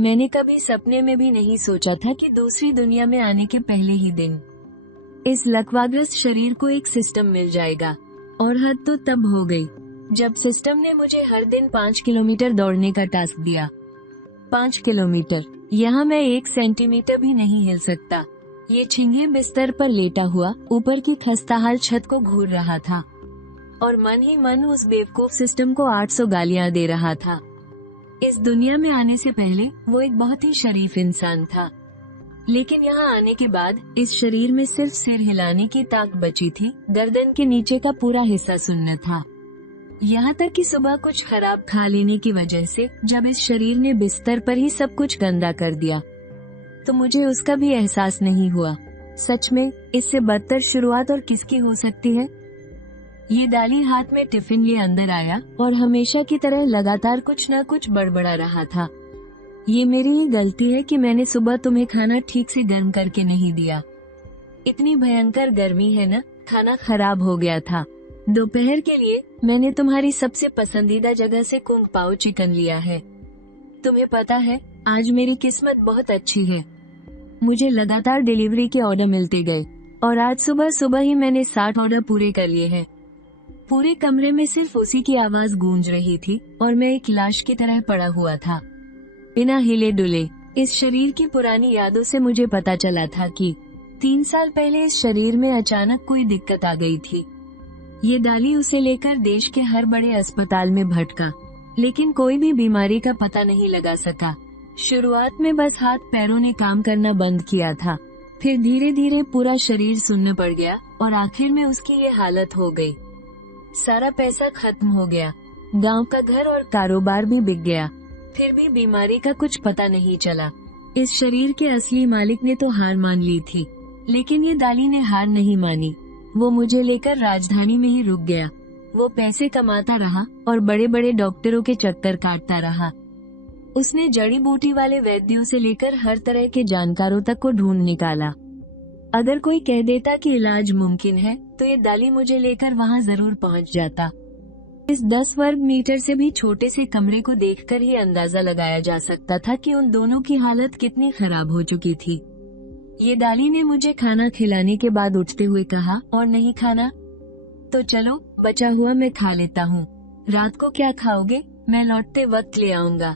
मैंने कभी सपने में भी नहीं सोचा था कि दूसरी दुनिया में आने के पहले ही दिन इस लकवाग्रस्त शरीर को एक सिस्टम मिल जाएगा। और हद तो तब हो गई जब सिस्टम ने मुझे हर दिन 5 किलोमीटर दौड़ने का टास्क दिया। 5 किलोमीटर, यहाँ मैं 1 सेंटीमीटर भी नहीं हिल सकता। ये छिंगे बिस्तर पर लेटा हुआ ऊपर की खस्ताहाल छत को घूर रहा था और मन ही मन उस बेवकूफ सिस्टम को 800 गालियां दे रहा था। इस दुनिया में आने से पहले वो एक बहुत ही शरीफ इंसान था, लेकिन यहाँ आने के बाद इस शरीर में सिर्फ सिर हिलाने की ताक बची थी, गर्दन के नीचे का पूरा हिस्सा सुन्न था। यहाँ तक कि सुबह कुछ खराब खा लेने की वजह से जब इस शरीर ने बिस्तर पर ही सब कुछ गंदा कर दिया तो मुझे उसका भी एहसास नहीं हुआ। सच में इससे बदतर शुरुआत और किसकी हो सकती है। ये डाली हाथ में टिफिन लिए अंदर आया और हमेशा की तरह लगातार कुछ न कुछ बड़बड़ा रहा था। ये मेरी ही गलती है कि मैंने सुबह तुम्हें खाना ठीक से गर्म करके नहीं दिया। इतनी भयंकर गर्मी है ना, खाना खराब हो गया था। दोपहर के लिए मैंने तुम्हारी सबसे पसंदीदा जगह से कुंग पाओ चिकन लिया है। तुम्हें पता है आज मेरी किस्मत बहुत अच्छी है। मुझे लगातार डिलीवरी के ऑर्डर मिलते गए और आज सुबह सुबह ही मैंने 60 ऑर्डर पूरे कर लिए हैं। पूरे कमरे में सिर्फ उसी की आवाज गूंज रही थी और मैं एक लाश की तरह पड़ा हुआ था, बिना हिले डुले। इस शरीर की पुरानी यादों से मुझे पता चला था कि 3 साल पहले इस शरीर में अचानक कोई दिक्कत आ गई थी। ये डाली उसे लेकर देश के हर बड़े अस्पताल में भटका, लेकिन कोई भी बीमारी का पता नहीं लगा सका। शुरुआत में बस हाथ पैरों ने काम करना बंद किया था, फिर धीरे धीरे पूरा शरीर सुन्न पड़ गया और आखिर में उसकी ये हालत हो गई। सारा पैसा खत्म हो गया, गांव का घर और कारोबार भी बिक गया, फिर भी बीमारी का कुछ पता नहीं चला। इस शरीर के असली मालिक ने तो हार मान ली थी, लेकिन ये डाली ने हार नहीं मानी। वो मुझे लेकर राजधानी में ही रुक गया। वो पैसे कमाता रहा और बड़े बड़े डॉक्टरों के चक्कर काटता रहा। उसने जड़ी बूटी वाले वैद्यों से लेकर हर तरह के जानकारों तक को ढूंढ निकाला। अगर कोई कह देता कि इलाज मुमकिन है तो ये डाली मुझे लेकर वहाँ जरूर पहुँच जाता। इस 10 वर्ग मीटर से भी छोटे से कमरे को देखकर ही अंदाजा लगाया जा सकता था कि उन दोनों की हालत कितनी खराब हो चुकी थी। ये डाली ने मुझे खाना खिलाने के बाद उठते हुए कहा, और नहीं खाना तो चलो बचा हुआ मैं खा लेता हूँ। रात को क्या खाओगे? मैं लौटते वक्त ले आऊंगा।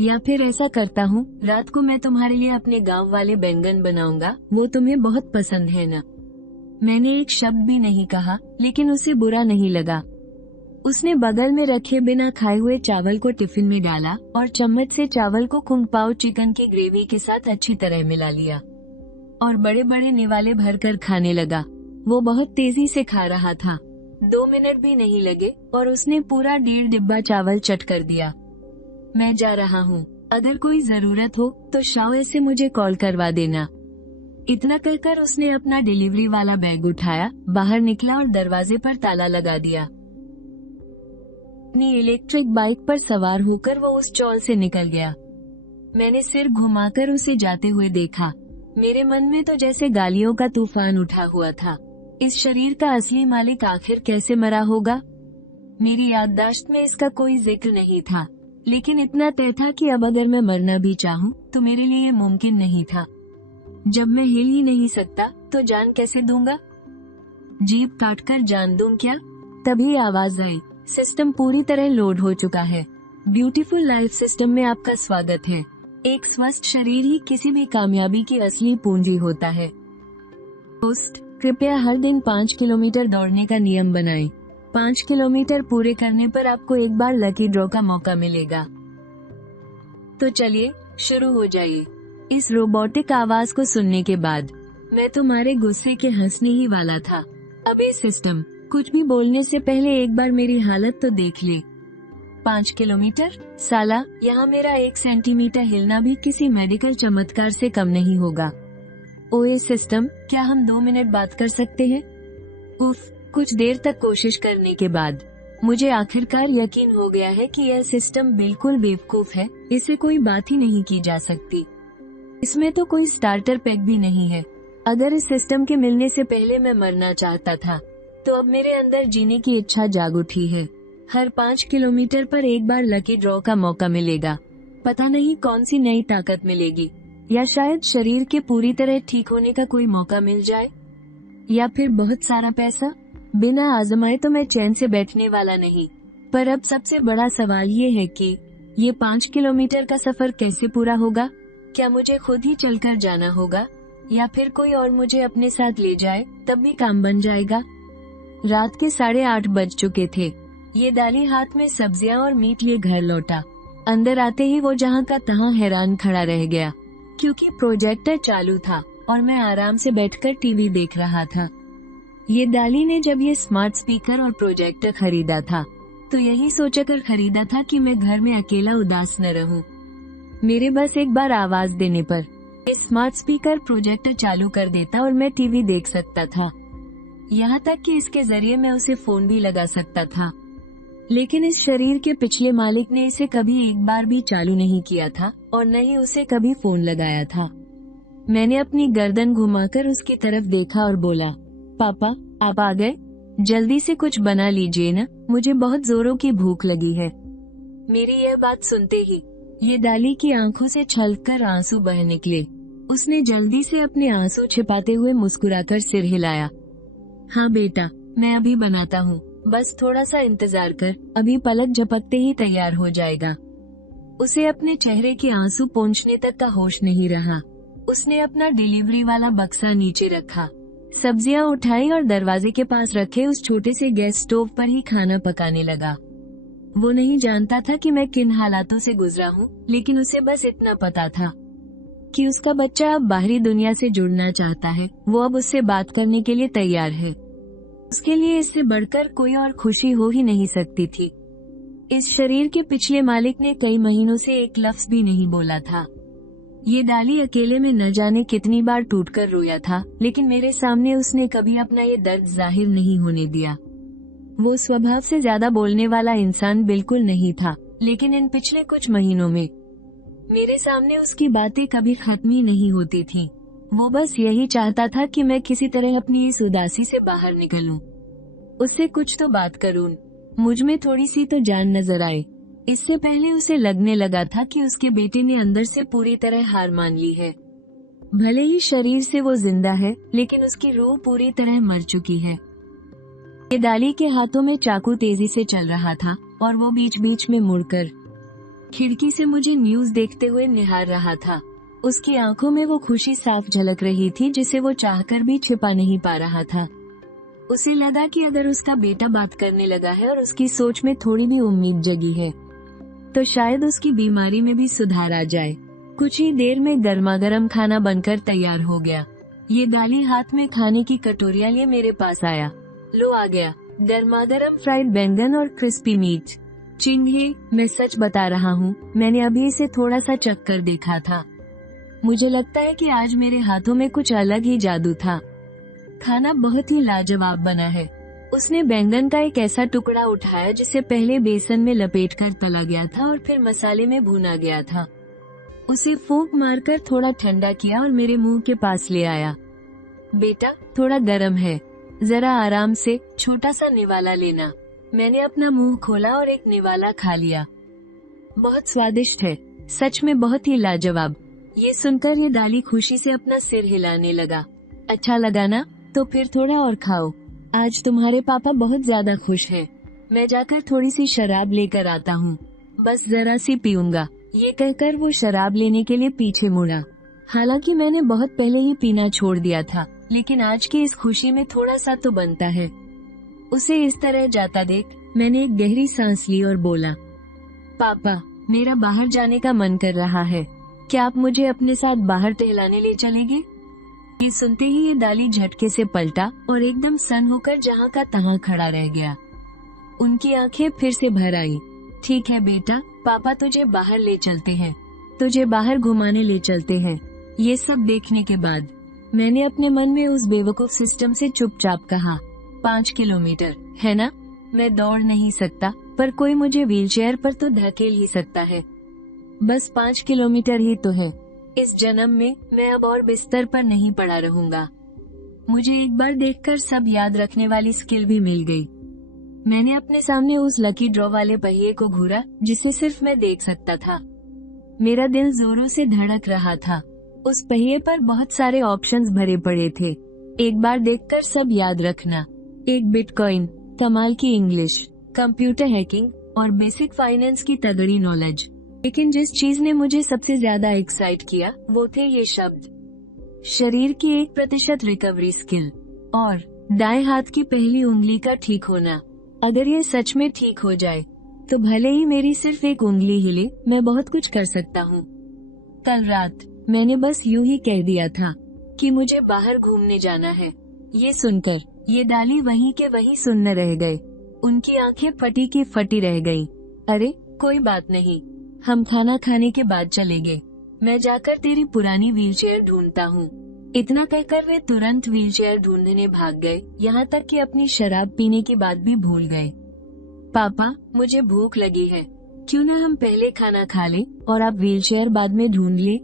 या फिर ऐसा करता हूँ, रात को मैं तुम्हारे लिए अपने गांव वाले बैंगन बनाऊंगा, वो तुम्हें बहुत पसंद है ना। मैंने एक शब्द भी नहीं कहा, लेकिन उसे बुरा नहीं लगा। उसने बगल में रखे बिना खाए हुए चावल को टिफिन में डाला और चम्मच से चावल को कुंग पाओ चिकन की ग्रेवी के साथ अच्छी तरह मिला लिया और बड़े बड़े निवाले भरकर खाने लगा। वो बहुत तेजी से खा रहा था। 2 मिनट भी नहीं लगे और उसने पूरा 1.5 डिब्बा चावल चट कर दिया। मैं जा रहा हूँ, अगर कोई जरूरत हो तो शाओ से मुझे कॉल करवा देना। इतना कहकर उसने अपना डिलीवरी वाला बैग उठाया, बाहर निकला और दरवाजे पर ताला लगा दिया। अपनी इलेक्ट्रिक बाइक पर सवार होकर वो उस चौल से निकल गया। मैंने सिर घुमाकर उसे जाते हुए देखा। मेरे मन में तो जैसे गालियों का तूफान उठा हुआ था। इस शरीर का असली मालिक आखिर कैसे मरा होगा? मेरी याददाश्त में इसका कोई जिक्र नहीं था, लेकिन इतना तय था कि अब अगर मैं मरना भी चाहूँ तो मेरे लिए मुमकिन नहीं था। जब मैं हिल ही नहीं सकता तो जान कैसे दूंगा? जीभ काटकर जान दूं क्या? तभी आवाज आई, सिस्टम पूरी तरह लोड हो चुका है। ब्यूटीफुल लाइफ सिस्टम में आपका स्वागत है। एक स्वस्थ शरीर ही किसी भी कामयाबी की असली पूंजी होता है। होस्ट, कृपया हर दिन 5 किलोमीटर दौड़ने का नियम बनाएं। 5 किलोमीटर पूरे करने पर आपको एक बार लकी ड्रॉ का मौका मिलेगा। तो चलिए शुरू हो जाइए। इस रोबोटिक आवाज को सुनने के बाद मैं तुम्हारे गुस्से के हंसने ही वाला था। अब ये सिस्टम कुछ भी बोलने से पहले एक बार मेरी हालत तो देख ले। 5 किलोमीटर? साला, यहाँ मेरा 1 सेंटीमीटर हिलना भी किसी मेडिकल चमत्कार से कम नहीं होगा। ओए सिस्टम, क्या हम 2 मिनट बात कर सकते हैं? उफ, कुछ देर तक कोशिश करने के बाद मुझे आखिरकार यकीन हो गया है कि यह सिस्टम बिल्कुल बेवकूफ है। इसे कोई बात ही नहीं की जा सकती। इसमें तो कोई स्टार्टर पैक भी नहीं है। अगर इस सिस्टम के मिलने से पहले मैं मरना चाहता था तो अब मेरे अंदर जीने की इच्छा जाग उठी है। हर 5 किलोमीटर पर एक बार लकी ड्रॉ का मौका मिलेगा। पता नहीं कौन सी नई ताकत मिलेगी, या शायद शरीर के पूरी तरह ठीक होने का कोई मौका मिल जाए, या फिर बहुत सारा पैसा। बिना आजमाए तो मैं चैन से बैठने वाला नहीं। पर अब सबसे बड़ा सवाल ये है कि ये 5 किलोमीटर का सफर कैसे पूरा होगा। क्या मुझे खुद ही चलकर जाना होगा, या फिर कोई और मुझे अपने साथ ले जाए, तब भी काम बन जाएगा। रात के 8:30 बज चुके थे। ये दाली हाथ में सब्जियां और मीट लिए घर लौटा। अंदर आते ही वो जहाँ का तहाँ हैरान खड़ा रह गया, क्योंकि प्रोजेक्टर चालू था और मैं आराम से बैठकर टीवी देख रहा था। ये दाली ने जब ये स्मार्ट स्पीकर और प्रोजेक्टर खरीदा था, तो यही सोचकर खरीदा था कि मैं घर में अकेला उदास न रहूं। मेरे बस एक बार आवाज देने पर ये स्मार्ट स्पीकर प्रोजेक्टर चालू कर देता और मैं टीवी देख सकता था। यहाँ तक कि इसके जरिए मैं उसे फोन भी लगा सकता था। लेकिन इस शरीर के पिछले मालिक ने इसे कभी एक बार भी चालू नहीं किया था और न ही उसे कभी फोन लगाया था। मैंने अपनी गर्दन घुमाकर उसकी तरफ देखा और बोला, पापा आप आ गए? जल्दी से कुछ बना लीजिए ना, मुझे बहुत जोरों की भूख लगी है। मेरी यह बात सुनते ही ये दाली की आंखों से छलककर आंसू बह निकले। उसने जल्दी से अपने आंसू छिपाते हुए मुस्कुराकर सिर हिलाया। हाँ बेटा, मैं अभी बनाता हूँ, बस थोड़ा सा इंतजार कर, अभी पलक झपकते ही तैयार हो जाएगा। उसे अपने चेहरे के आंसू पोंछने तक का होश नहीं रहा। उसने अपना डिलीवरी वाला बक्सा नीचे रखा, सब्जियां उठाई और दरवाजे के पास रखे उस छोटे से गैस स्टोव पर ही खाना पकाने लगा। वो नहीं जानता था कि मैं किन हालातों से गुजरा हूँ, लेकिन उसे बस इतना पता था कि उसका बच्चा अब बाहरी दुनिया से जुड़ना चाहता है। वो अब उससे बात करने के लिए तैयार है। उसके लिए इससे बढ़कर कोई और खुशी हो ही नहीं सकती थी। इस शरीर के पिछले मालिक ने कई महीनों से एक लफ्ज भी नहीं बोला था। ये डाली अकेले में न जाने कितनी बार टूटकर रोया था, लेकिन मेरे सामने उसने कभी अपना ये दर्द जाहिर नहीं होने दिया। वो स्वभाव से ज्यादा बोलने वाला इंसान बिल्कुल नहीं था, लेकिन इन पिछले कुछ महीनों में मेरे सामने उसकी बातें कभी खत्म ही नहीं होती थीं। वो बस यही चाहता था कि मैं किसी तरह अपनी इस उदासी से बाहर निकलूं, उससे कुछ तो बात करूं, मुझ में थोड़ी सी तो जान नजर आए। इससे पहले उसे लगने लगा था कि उसके बेटे ने अंदर से पूरी तरह हार मान ली है। भले ही शरीर से वो जिंदा है, लेकिन उसकी रूह पूरी तरह मर चुकी है। ये डाली के हाथों में चाकू तेजी से चल रहा था और वो बीच बीच में मुड़कर खिड़की से मुझे न्यूज देखते हुए निहार रहा था। उसकी आंखों में वो खुशी साफ झलक रही थी, जिसे वो चाहकर भी छिपा नहीं पा रहा था। उसे लगा कि अगर उसका बेटा बात करने लगा है और उसकी सोच में थोड़ी भी उम्मीद जगी है, तो शायद उसकी बीमारी में भी सुधार आ जाए। कुछ ही देर में गर्मागर्म खाना बनकर तैयार हो गया। ये दाली हाथ में खाने की कटोरियां लिए मेरे पास आया। लो आ गया, गर्मागर्म फ्राइड बैंगन और क्रिस्पी मीट। चिंगे, मैं सच बता रहा हूँ, मैंने अभी इसे थोड़ा सा चख कर देखा था। मुझे लगता है कि आज मेरे हाथों में कुछ अलग ही जादू था। खाना बहुत ही लाजवाब बना है। उसने बैंगन का एक ऐसा टुकड़ा उठाया जिसे पहले बेसन में लपेटकर तला गया था और फिर मसाले में भुना गया था। उसे फूंक मारकर थोड़ा ठंडा किया और मेरे मुंह के पास ले आया। बेटा, थोड़ा गर्म है, जरा आराम से, छोटा सा निवाला लेना। मैंने अपना मुंह खोला और एक निवाला खा लिया। बहुत स्वादिष्ट है, सच में बहुत ही लाजवाब। ये सुनकर ये दाली खुशी से अपना सिर हिलाने लगा। अच्छा लगा ना? तो फिर थोड़ा और खाओ, आज तुम्हारे पापा बहुत ज्यादा खुश हैं। मैं जाकर थोड़ी सी शराब लेकर आता हूँ, बस जरा सी पीऊंगा। ये कहकर वो शराब लेने के लिए पीछे मुड़ा। हालांकि मैंने बहुत पहले ही पीना छोड़ दिया था, लेकिन आज की इस खुशी में थोड़ा सा तो बनता है। उसे इस तरह जाता देख मैंने एक गहरी सांस ली और बोला, पापा, मेरा बाहर जाने का मन कर रहा है, क्या आप मुझे अपने साथ बाहर टहलाने ले चलेंगे? ये सुनते ही ये दाली झटके से पलटा और एकदम सन्न होकर जहाँ का तहाँ खड़ा रह गया। उनकी आंखें फिर से भर आई। ठीक है बेटा, पापा तुझे बाहर ले चलते हैं, तुझे बाहर घुमाने ले चलते हैं। ये सब देखने के बाद मैंने अपने मन में उस बेवकूफ सिस्टम से चुपचाप कहा, 5 किलोमीटर है ना? मैं दौड़ नहीं सकता, पर कोई मुझे व्हीलचेयर पर तो धकेल ही सकता है। बस 5 किलोमीटर ही तो है। इस जन्म में मैं अब और बिस्तर पर नहीं पड़ा रहूंगा। मुझे एक बार देखकर सब याद रखने वाली स्किल भी मिल गई। मैंने अपने सामने उस लकी ड्रॉ वाले पहिए को घूरा जिसे सिर्फ मैं देख सकता था। मेरा दिल जोरों से धड़क रहा था। उस पहिए पर बहुत सारे ऑप्शंस भरे पड़े थे। एक बार देखकर सब याद रखना, एक बिटकॉइन, कमाल की इंग्लिश, कंप्यूटर हैकिंग और बेसिक फाइनेंस की तगड़ी नॉलेज। लेकिन जिस चीज ने मुझे सबसे ज्यादा एक्साइट किया वो थे ये शब्द, शरीर की 1% रिकवरी स्किल और दाएं हाथ की पहली उंगली का ठीक होना। अगर ये सच में ठीक हो जाए तो भले ही मेरी सिर्फ एक उंगली हिले, मैं बहुत कुछ कर सकता हूँ। कल रात मैंने बस यूं ही कह दिया था कि मुझे बाहर घूमने जाना है। ये सुनकर ये डाली वहीं के वहीं सुन्न रह गए। उनकी आंखें फटी की फटी रह गईं। अरे कोई बात नहीं, हम खाना खाने के बाद चलेंगे। मैं जाकर तेरी पुरानी व्हीलचेयर ढूंढता हूँ। इतना कहकर वे तुरंत व्हीलचेयर ढूंढने भाग गए, यहाँ तक कि अपनी शराब पीने की बात भी भूल गए। पापा, मुझे भूख लगी है, क्यों न हम पहले खाना खा लें और आप व्हीलचेयर बाद में ढूंढ ले।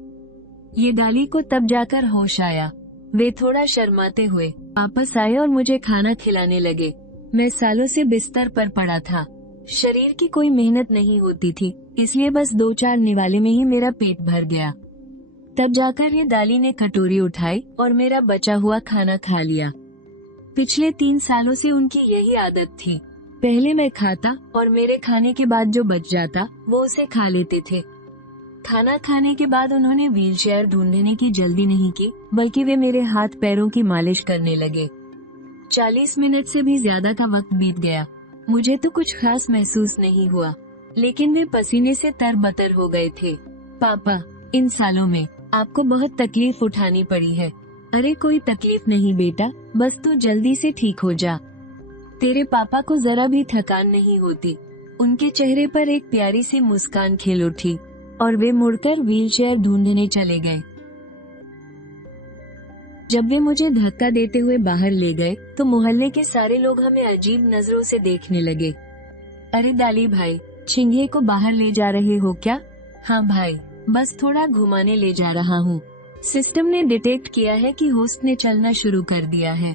ये डाली को तब जाकर होश आया। वे थोड़ा शर्माते हुए वापस आए और मुझे खाना खिलाने लगे। मैं सालों से बिस्तर पर पड़ा था, शरीर की कोई मेहनत नहीं होती थी, इसलिए बस 2-4 निवाले में ही मेरा पेट भर गया। तब जाकर ये डाली ने कटोरी उठाई और मेरा बचा हुआ खाना खा लिया। पिछले 3 सालों से उनकी यही आदत थी। पहले मैं खाता और मेरे खाने के बाद जो बच जाता वो उसे खा लेते थे। खाना खाने के बाद उन्होंने व्हीलचेयर ढूंढने की जल्दी नहीं की, बल्कि वे मेरे हाथ पैरों की मालिश करने लगे। 40 मिनट से भी ज्यादा का वक्त बीत गया। मुझे तो कुछ खास महसूस नहीं हुआ, लेकिन वे पसीने से तरबतर हो गए थे। पापा, इन सालों में आपको बहुत तकलीफ उठानी पड़ी है। अरे कोई तकलीफ नहीं बेटा, बस तू जल्दी से ठीक हो जा। तेरे पापा को जरा भी थकान नहीं होती। उनके चेहरे पर एक प्यारी सी मुस्कान खिल उठी और वे मुड़कर व्हीलचेयर ढूंढने चले गए। जब वे मुझे धक्का देते हुए बाहर ले गए तो मोहल्ले के सारे लोग हमें अजीब नजरों से देखने लगे। अरे डाली भाई, चिंगे को बाहर ले जा रहे हो क्या? हाँ भाई, बस थोड़ा घुमाने ले जा रहा हूँ। सिस्टम ने डिटेक्ट किया है कि होस्ट ने चलना शुरू कर दिया है।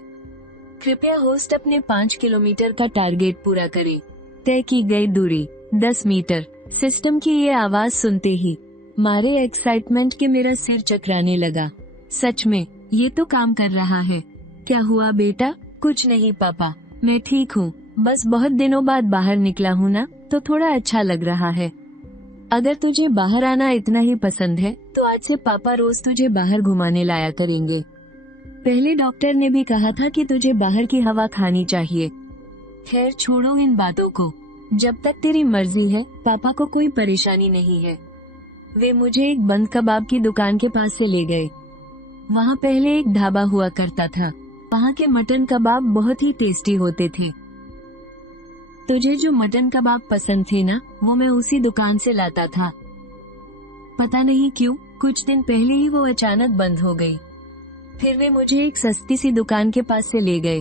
कृपया होस्ट अपने 5 किलोमीटर का टारगेट पूरा करे। तय की गई दूरी 10 मीटर। सिस्टम की ये आवाज सुनते ही मारे एक्साइटमेंट के मेरा सिर चकराने लगा। सच में ये तो काम कर रहा है। क्या हुआ बेटा? कुछ नहीं पापा, मैं ठीक हूँ, बस बहुत दिनों बाद बाहर निकला हूँ ना, तो थोड़ा अच्छा लग रहा है। अगर तुझे बाहर आना इतना ही पसंद है तो आज से पापा रोज तुझे बाहर घुमाने लाया करेंगे। पहले डॉक्टर ने भी कहा था कि तुझे बाहर की हवा खानी चाहिए। खैर छोड़ो इन बातों को, जब तक तेरी मर्जी है पापा को कोई परेशानी नहीं है। वे मुझे एक बंद कबाब की दुकान के पास से ले गए। वहाँ पहले एक ढाबा हुआ करता था। वहाँ के मटन कबाब बहुत ही टेस्टी होते थे। तुझे जो मटन कबाब पसंद थे ना, वो मैं उसी दुकान से लाता था। पता नहीं क्यों कुछ दिन पहले ही वो अचानक बंद हो गई। फिर वे मुझे एक सस्ती सी दुकान के पास से ले गए।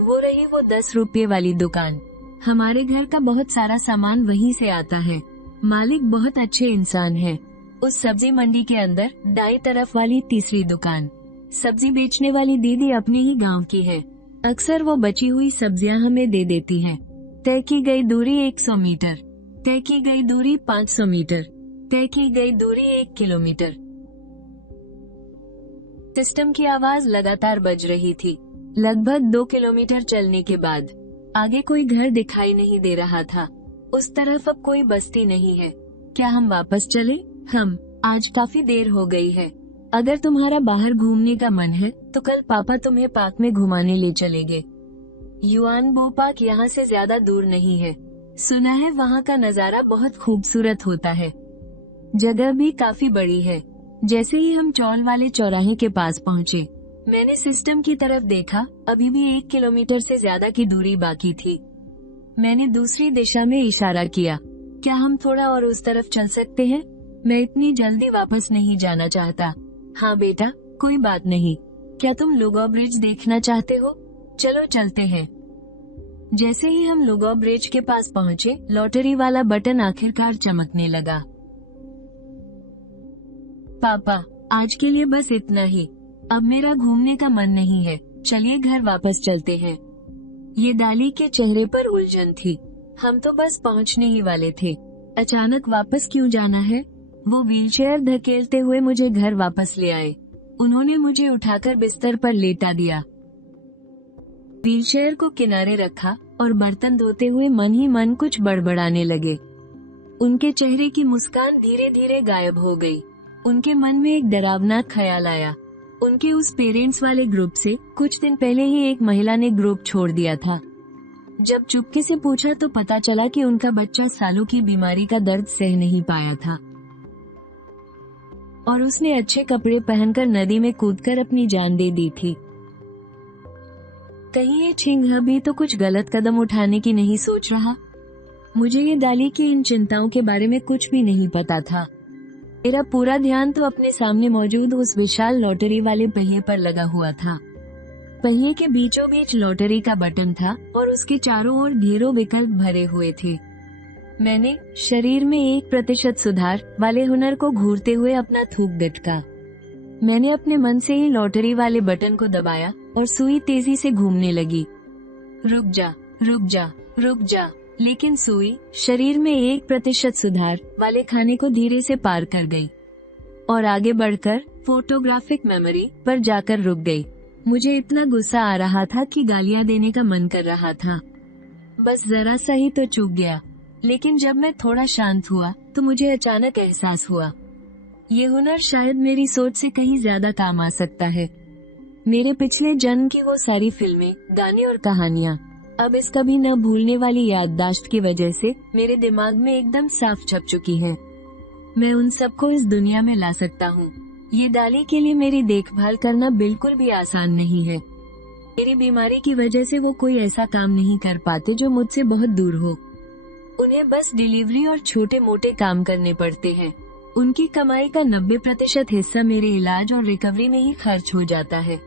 वो रही वो 10 रुपये वाली दुकान। हमारे घर का बहुत सारा सामान वहीं से आता है। मालिक बहुत अच्छे इंसान है। उस सब्जी मंडी के अंदर दाईं तरफ वाली तीसरी दुकान। सब्जी बेचने वाली दीदी अपने ही गांव की है। अक्सर वो बची हुई सब्जियां हमें दे देती है। तय की गई दूरी 100 मीटर, तय की गई दूरी 500 मीटर, तय की गई दूरी 1 किलोमीटर। सिस्टम की आवाज लगातार बज रही थी। लगभग 2 किलोमीटर चलने के बाद आगे कोई घर दिखाई नहीं दे रहा था। उस तरफ अब कोई बस्ती नहीं है। क्या हम वापस चले? आज काफी देर हो गई है। अगर तुम्हारा बाहर घूमने का मन है तो कल पापा तुम्हें पार्क में घुमाने ले चलेंगे। युआन बो पार्क यहाँ से ज्यादा दूर नहीं है। सुना है वहाँ का नजारा बहुत खूबसूरत होता है। जगह भी काफी बड़ी है। जैसे ही हम चौल वाले चौराहे के पास पहुँचे, मैंने सिस्टम की तरफ देखा। अभी भी 1 किलोमीटर से ज्यादा की दूरी बाकी थी। मैंने दूसरी दिशा में इशारा किया। क्या हम थोड़ा और उस तरफ चल सकते हैं? मैं इतनी जल्दी वापस नहीं जाना चाहता। हाँ बेटा, कोई बात नहीं। क्या तुम लुगो ब्रिज देखना चाहते हो? चलो चलते हैं। जैसे ही हम लुगो ब्रिज के पास पहुँचे, लॉटरी वाला बटन आखिरकार चमकने लगा। पापा, आज के लिए बस इतना ही। अब मेरा घूमने का मन नहीं है। चलिए घर वापस चलते हैं। ये डाली के चेहरे पर उलझन थी। हम तो बस पहुँचने ही वाले थे। अचानक वापस क्यों जाना है? वो व्हीलचेयर धकेलते हुए मुझे घर वापस ले आए। उन्होंने मुझे उठाकर बिस्तर पर लेटा दिया, व्हीलचेयर को किनारे रखा और बर्तन धोते हुए मन ही मन कुछ बड़बड़ाने लगे। उनके चेहरे की मुस्कान धीरे धीरे गायब हो गई। उनके मन में एक डरावना ख्याल आया। उनके उस पेरेंट्स वाले ग्रुप से कुछ दिन पहले ही एक महिला ने ग्रुप छोड़ दिया था। जब चुपके से पूछा तो पता चला कि उनका बच्चा सालों की बीमारी का दर्द सह नहीं पाया था और उसने अच्छे कपड़े पहनकर नदी में कूदकर अपनी जान दे दी थी। कहीं ये छिंगह भी तो कुछ गलत कदम उठाने की नहीं सोच रहा? मुझे ये डाली की इन चिंताओं के बारे में कुछ भी नहीं पता था। मेरा पूरा ध्यान तो अपने सामने मौजूद उस विशाल लॉटरी वाले पहिए पर लगा हुआ था। पहिए के बीचों बीच लॉटरी का बटन था और उसके चारों ओर ढेरों विकल्प भरे हुए थे। मैंने शरीर में 1% सुधार वाले हुनर को घूरते हुए अपना थूक गटका। मैंने अपने मन से ही लॉटरी वाले बटन को दबाया और सुई तेजी से घूमने लगी। रुक जा, रुक जा, रुक जा। लेकिन सुई शरीर में 1% सुधार वाले खाने को धीरे से पार कर गई और आगे बढ़कर फोटोग्राफिक मेमोरी पर जाकर रुक गई। मुझे इतना गुस्सा आ रहा था कि गालियां देने का मन कर रहा था। बस जरा सा ही तो चूक गया। लेकिन जब मैं थोड़ा शांत हुआ तो मुझे अचानक एहसास हुआ, ये हुनर शायद मेरी सोच से कहीं ज्यादा काम आ सकता है। मेरे पिछले जन्म की वो सारी फिल्में, गाने और कहानियाँ अब इस कभी न भूलने वाली याददाश्त की वजह से मेरे दिमाग में एकदम साफ छप चुकी है। मैं उन सबको इस दुनिया में ला सकता हूँ। ये डाली के लिए मेरी देखभाल करना बिल्कुल भी आसान नहीं है। मेरी बीमारी की वजह से वो कोई ऐसा काम नहीं कर पाते जो मुझसे बहुत दूर हो। उन्हें बस डिलीवरी और छोटे मोटे काम करने पड़ते हैं। उनकी कमाई का 90% हिस्सा मेरे इलाज और रिकवरी में ही खर्च हो जाता है।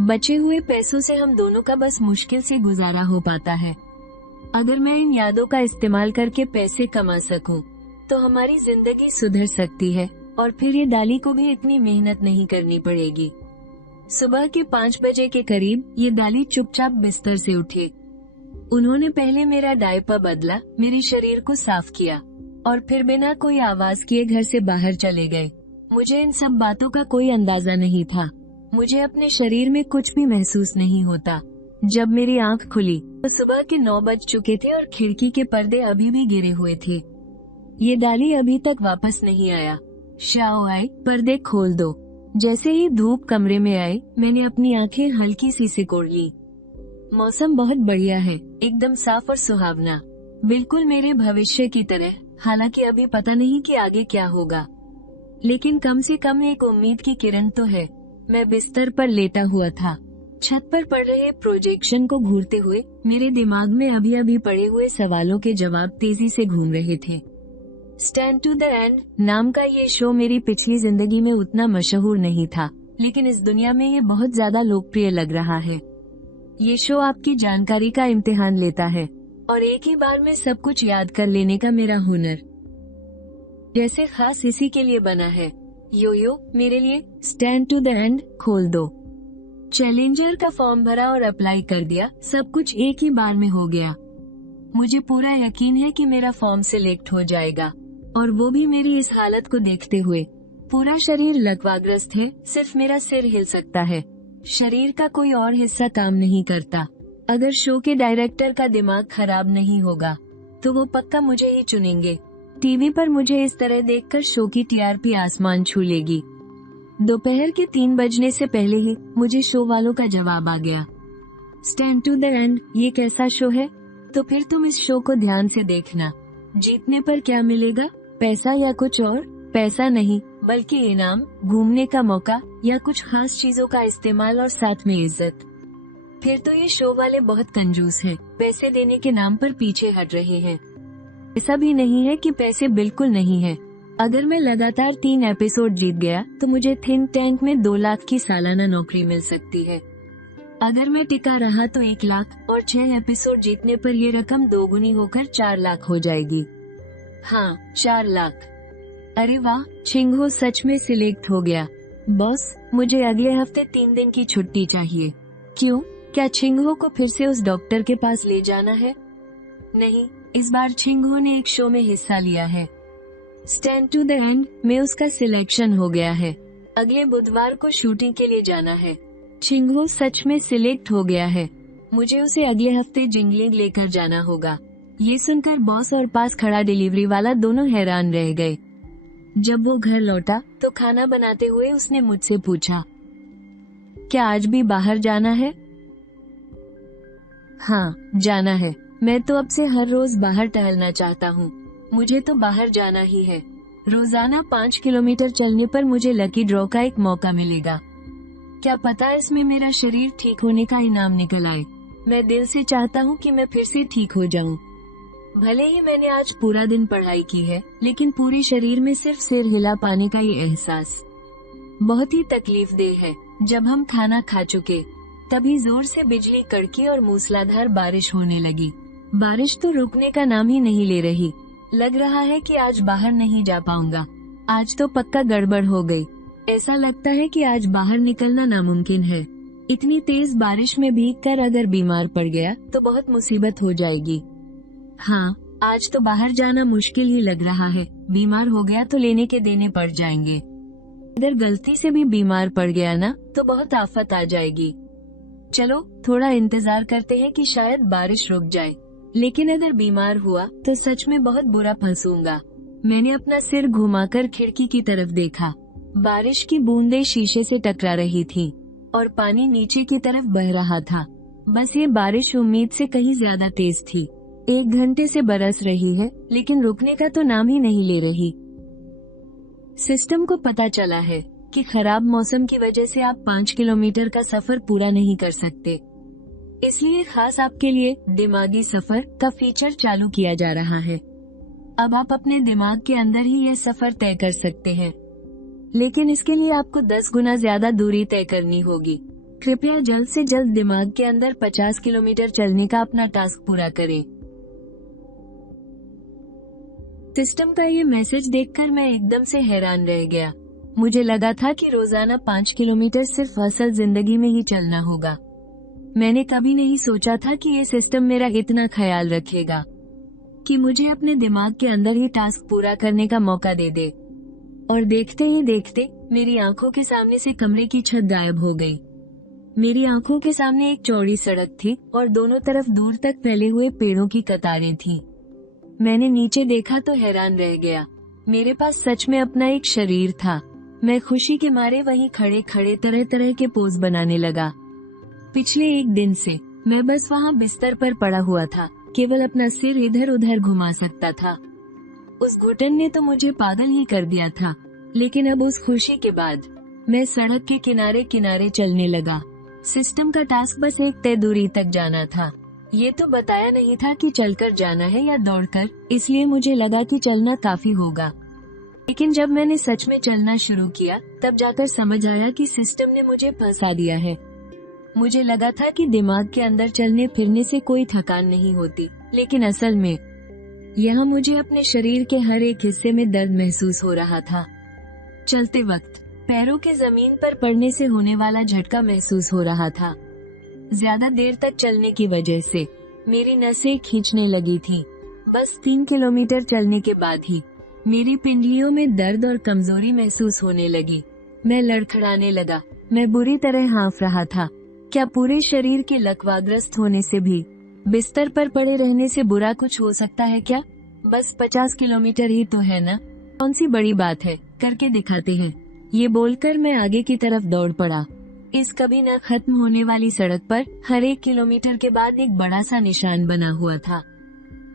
बचे हुए पैसों से हम दोनों का बस मुश्किल से गुजारा हो पाता है। अगर मैं इन यादों का इस्तेमाल करके पैसे कमा सकूं, तो हमारी जिंदगी सुधर सकती है और फिर ये डाली को भी इतनी मेहनत नहीं करनी पड़ेगी। सुबह के 5 बजे के करीब ये डाली चुपचाप बिस्तर से उठे। उन्होंने पहले मेरा डायपर बदला, मेरे शरीर को साफ किया और फिर बिना कोई आवाज किए घर से बाहर चले गए। मुझे इन सब बातों का कोई अंदाजा नहीं था। मुझे अपने शरीर में कुछ भी महसूस नहीं होता। जब मेरी आंख खुली तो सुबह के 9 बज चुके थे और खिड़की के पर्दे अभी भी गिरे हुए थे। ये डाली अभी तक वापस नहीं आया। शाओ आई, पर्दे खोल दो। जैसे ही धूप कमरे में आई, मैंने अपनी आंखें हल्की सी सिकोड़ ली। मौसम बहुत बढ़िया है, एकदम साफ और सुहावना, बिल्कुल मेरे भविष्य की तरह। हालांकि अभी पता नहीं कि आगे क्या होगा, लेकिन कम से कम एक उम्मीद की किरण तो है। मैं बिस्तर पर लेटा हुआ था, छत पर पड़ रहे प्रोजेक्शन को घूरते हुए मेरे दिमाग में अभी अभी पड़े हुए सवालों के जवाब तेजी से घूम रहे थे। स्टैंड टू द एंड नाम का ये शो मेरी पिछली जिंदगी में उतना मशहूर नहीं था, लेकिन इस दुनिया में ये बहुत ज्यादा लोकप्रिय लग रहा है। ये शो आपकी जानकारी का इम्तिहान लेता है और एक ही बार में सब कुछ याद कर लेने का मेरा हुनर जैसे खास इसी के लिए बना है। यो मेरे लिए स्टैंड टू द एंड खोल दो। चैलेंजर का फॉर्म भरा और अप्लाई कर दिया। सब कुछ एक ही बार में हो गया। मुझे पूरा यकीन है कि मेरा फॉर्म सिलेक्ट हो जाएगा, और वो भी मेरी इस हालत को देखते हुए। पूरा शरीर लकवाग्रस्त है, सिर्फ मेरा सिर हिल सकता है। शरीर का कोई और हिस्सा काम नहीं करता। अगर शो के डायरेक्टर का दिमाग खराब नहीं होगा तो वो पक्का मुझे ही चुनेंगे। टीवी पर मुझे इस तरह देखकर शो की टीआरपी आसमान छू लेगी। दोपहर के 3 बजने से पहले ही मुझे शो वालों का जवाब आ गया। स्टैंड टू द एंड ये कैसा शो है? तो फिर तुम इस शो को ध्यान से देखना। जीतने पर क्या मिलेगा? पैसा या कुछ और? पैसा नहीं, बल्कि इनाम, घूमने का मौका या कुछ खास चीजों का इस्तेमाल और साथ में इज्जत। फिर तो ये शो वाले बहुत कंजूस हैं, पैसे देने के नाम पर पीछे हट रहे हैं। ऐसा भी नहीं है कि पैसे बिल्कुल नहीं है। अगर मैं लगातार 3 एपिसोड जीत गया तो मुझे थिंक टैंक में 2 लाख की सालाना नौकरी मिल सकती है। अगर मैं टिका रहा तो 1 लाख, और 6 एपिसोड जीतने पर ये रकम दोगुनी होकर 4 लाख हो जाएगी। हाँ, 4 लाख। अरे वाह, छिंगहो सच में सिलेक्ट हो गया। बॉस, मुझे अगले हफ्ते 3 दिन की छुट्टी चाहिए। क्यों? क्या छिंगहो को फिर से उस डॉक्टर के पास ले जाना है? नहीं, इस बार छिंगहो ने एक शो में हिस्सा लिया है। स्टैंड टू द एंड में उसका सिलेक्शन हो गया है। अगले बुधवार को शूटिंग के लिए जाना है। चिंगहो सच में सिलेक्ट हो गया है। मुझे उसे अगले हफ्ते जिंगलिंग लेकर जाना होगा। ये सुनकर बॉस और पास खड़ा डिलीवरी वाला दोनों हैरान रह गए। जब वो घर लौटा तो खाना बनाते हुए उसने मुझसे पूछा, क्या आज भी बाहर जाना है? हाँ, जाना है। मैं तो अब से हर रोज बाहर टहलना चाहता हूँ। मुझे तो बाहर जाना ही है। रोजाना 5 किलोमीटर चलने पर मुझे लकी ड्रॉ का एक मौका मिलेगा। क्या पता इसमें मेरा शरीर ठीक होने का इनाम निकल आए। मैं दिल से चाहता हूँ कि मैं फिर से ठीक हो जाऊँ। भले ही मैंने आज पूरा दिन पढ़ाई की है, लेकिन पूरे शरीर में सिर्फ सिर हिला पाने का ये एहसास बहुत ही तकलीफदेह है। जब हम खाना खा चुके तभी जोर से बिजली कड़की और मूसलाधार बारिश होने लगी। बारिश तो रुकने का नाम ही नहीं ले रही। लग रहा है कि आज बाहर नहीं जा पाऊंगा। आज तो पक्का गड़बड़ हो गई। ऐसा लगता है कि आज बाहर निकलना नामुमकिन है। इतनी तेज बारिश में भीगकर अगर बीमार पड़ गया तो बहुत मुसीबत हो जाएगी। हाँ, आज तो बाहर जाना मुश्किल ही लग रहा है। बीमार हो गया तो लेने के देने पड़ जाएंगे। अगर गलती से भी बीमार पड़ गया ना तो बहुत आफत आ जाएगी। चलो थोड़ा इंतजार करते हैं कि शायद बारिश रुक जाए। लेकिन अगर बीमार हुआ तो सच में बहुत बुरा फंसूंगा। मैंने अपना सिर घुमाकर खिड़की की तरफ देखा। बारिश की बूंदें शीशे से टकरा रही थी और पानी नीचे की तरफ बह रहा था। बस ये बारिश उम्मीद से कहीं ज्यादा तेज थी। 1 घंटे से बरस रही है, लेकिन रुकने का तो नाम ही नहीं ले रही। सिस्टम को पता चला है कि खराब मौसम की वजह से आप 5 किलोमीटर का सफर पूरा नहीं कर सकते। इसलिए खास आपके लिए दिमागी सफर का फीचर चालू किया जा रहा है। अब आप अपने दिमाग के अंदर ही यह सफर तय कर सकते हैं, लेकिन इसके लिए आपको 10 गुना ज्यादा दूरी तय करनी होगी। कृपया जल्द से जल्द दिमाग के अंदर 50 किलोमीटर चलने का अपना टास्क पूरा करें। सिस्टम का ये मैसेज देखकर मैं एकदम से हैरान रह गया। मुझे लगा था कि रोजाना 5 किलोमीटर सिर्फ असल जिंदगी में ही चलना होगा। मैंने कभी नहीं सोचा था कि ये सिस्टम मेरा इतना ख्याल रखेगा कि मुझे अपने दिमाग के अंदर ही टास्क पूरा करने का मौका दे दे। और देखते ही देखते मेरी आंखों के सामने से कमरे की छत गायब हो गई। मेरी आंखों के सामने एक चौड़ी सड़क थी और दोनों तरफ दूर तक फैले हुए पेड़ों की कतारें थीं। मैंने नीचे देखा तो हैरान रह गया। मेरे पास सच में अपना एक शरीर था। मैं खुशी के मारे वहीं खड़े खड़े तरह तरह के पोज बनाने लगा। पिछले 1 दिन से मैं बस वहाँ बिस्तर पर पड़ा हुआ था, केवल अपना सिर इधर उधर घुमा सकता था। उस घुटन ने तो मुझे पागल ही कर दिया था। लेकिन अब उस खुशी के बाद मैं सड़क के किनारे किनारे चलने लगा। सिस्टम का टास्क बस एक तय दूरी तक जाना था। ये तो बताया नहीं था कि चलकर जाना है या दौड़कर, इसलिए मुझे लगा कि चलना काफी होगा। लेकिन जब मैंने सच में चलना शुरू किया तब जाकर समझ आया कि सिस्टम ने मुझे फंसा दिया है। मुझे लगा था कि दिमाग के अंदर चलने फिरने से कोई थकान नहीं होती, लेकिन असल में यहाँ मुझे अपने शरीर के हर एक हिस्से में दर्द महसूस हो रहा था। चलते वक्त पैरों के जमीन पर पड़ने से होने वाला झटका महसूस हो रहा था। ज्यादा देर तक चलने की वजह से मेरी नसें खींचने लगी थी। बस 3 किलोमीटर चलने के बाद ही मेरी पिंडलियों में दर्द और कमजोरी महसूस होने लगी। मैं लड़खड़ाने लगा। मैं बुरी तरह हाँफ रहा था। क्या पूरे शरीर के लकवाग्रस्त होने से भी बिस्तर पर पड़े रहने से बुरा कुछ हो सकता है क्या? बस 50 किलोमीटर ही तो है ना, कौन सी बड़ी बात है, करके दिखाते हैं। ये बोलकर मैं आगे की तरफ दौड़ पड़ा। इस कभी न खत्म होने वाली सड़क पर हर 1 किलोमीटर के बाद एक बड़ा सा निशान बना हुआ था।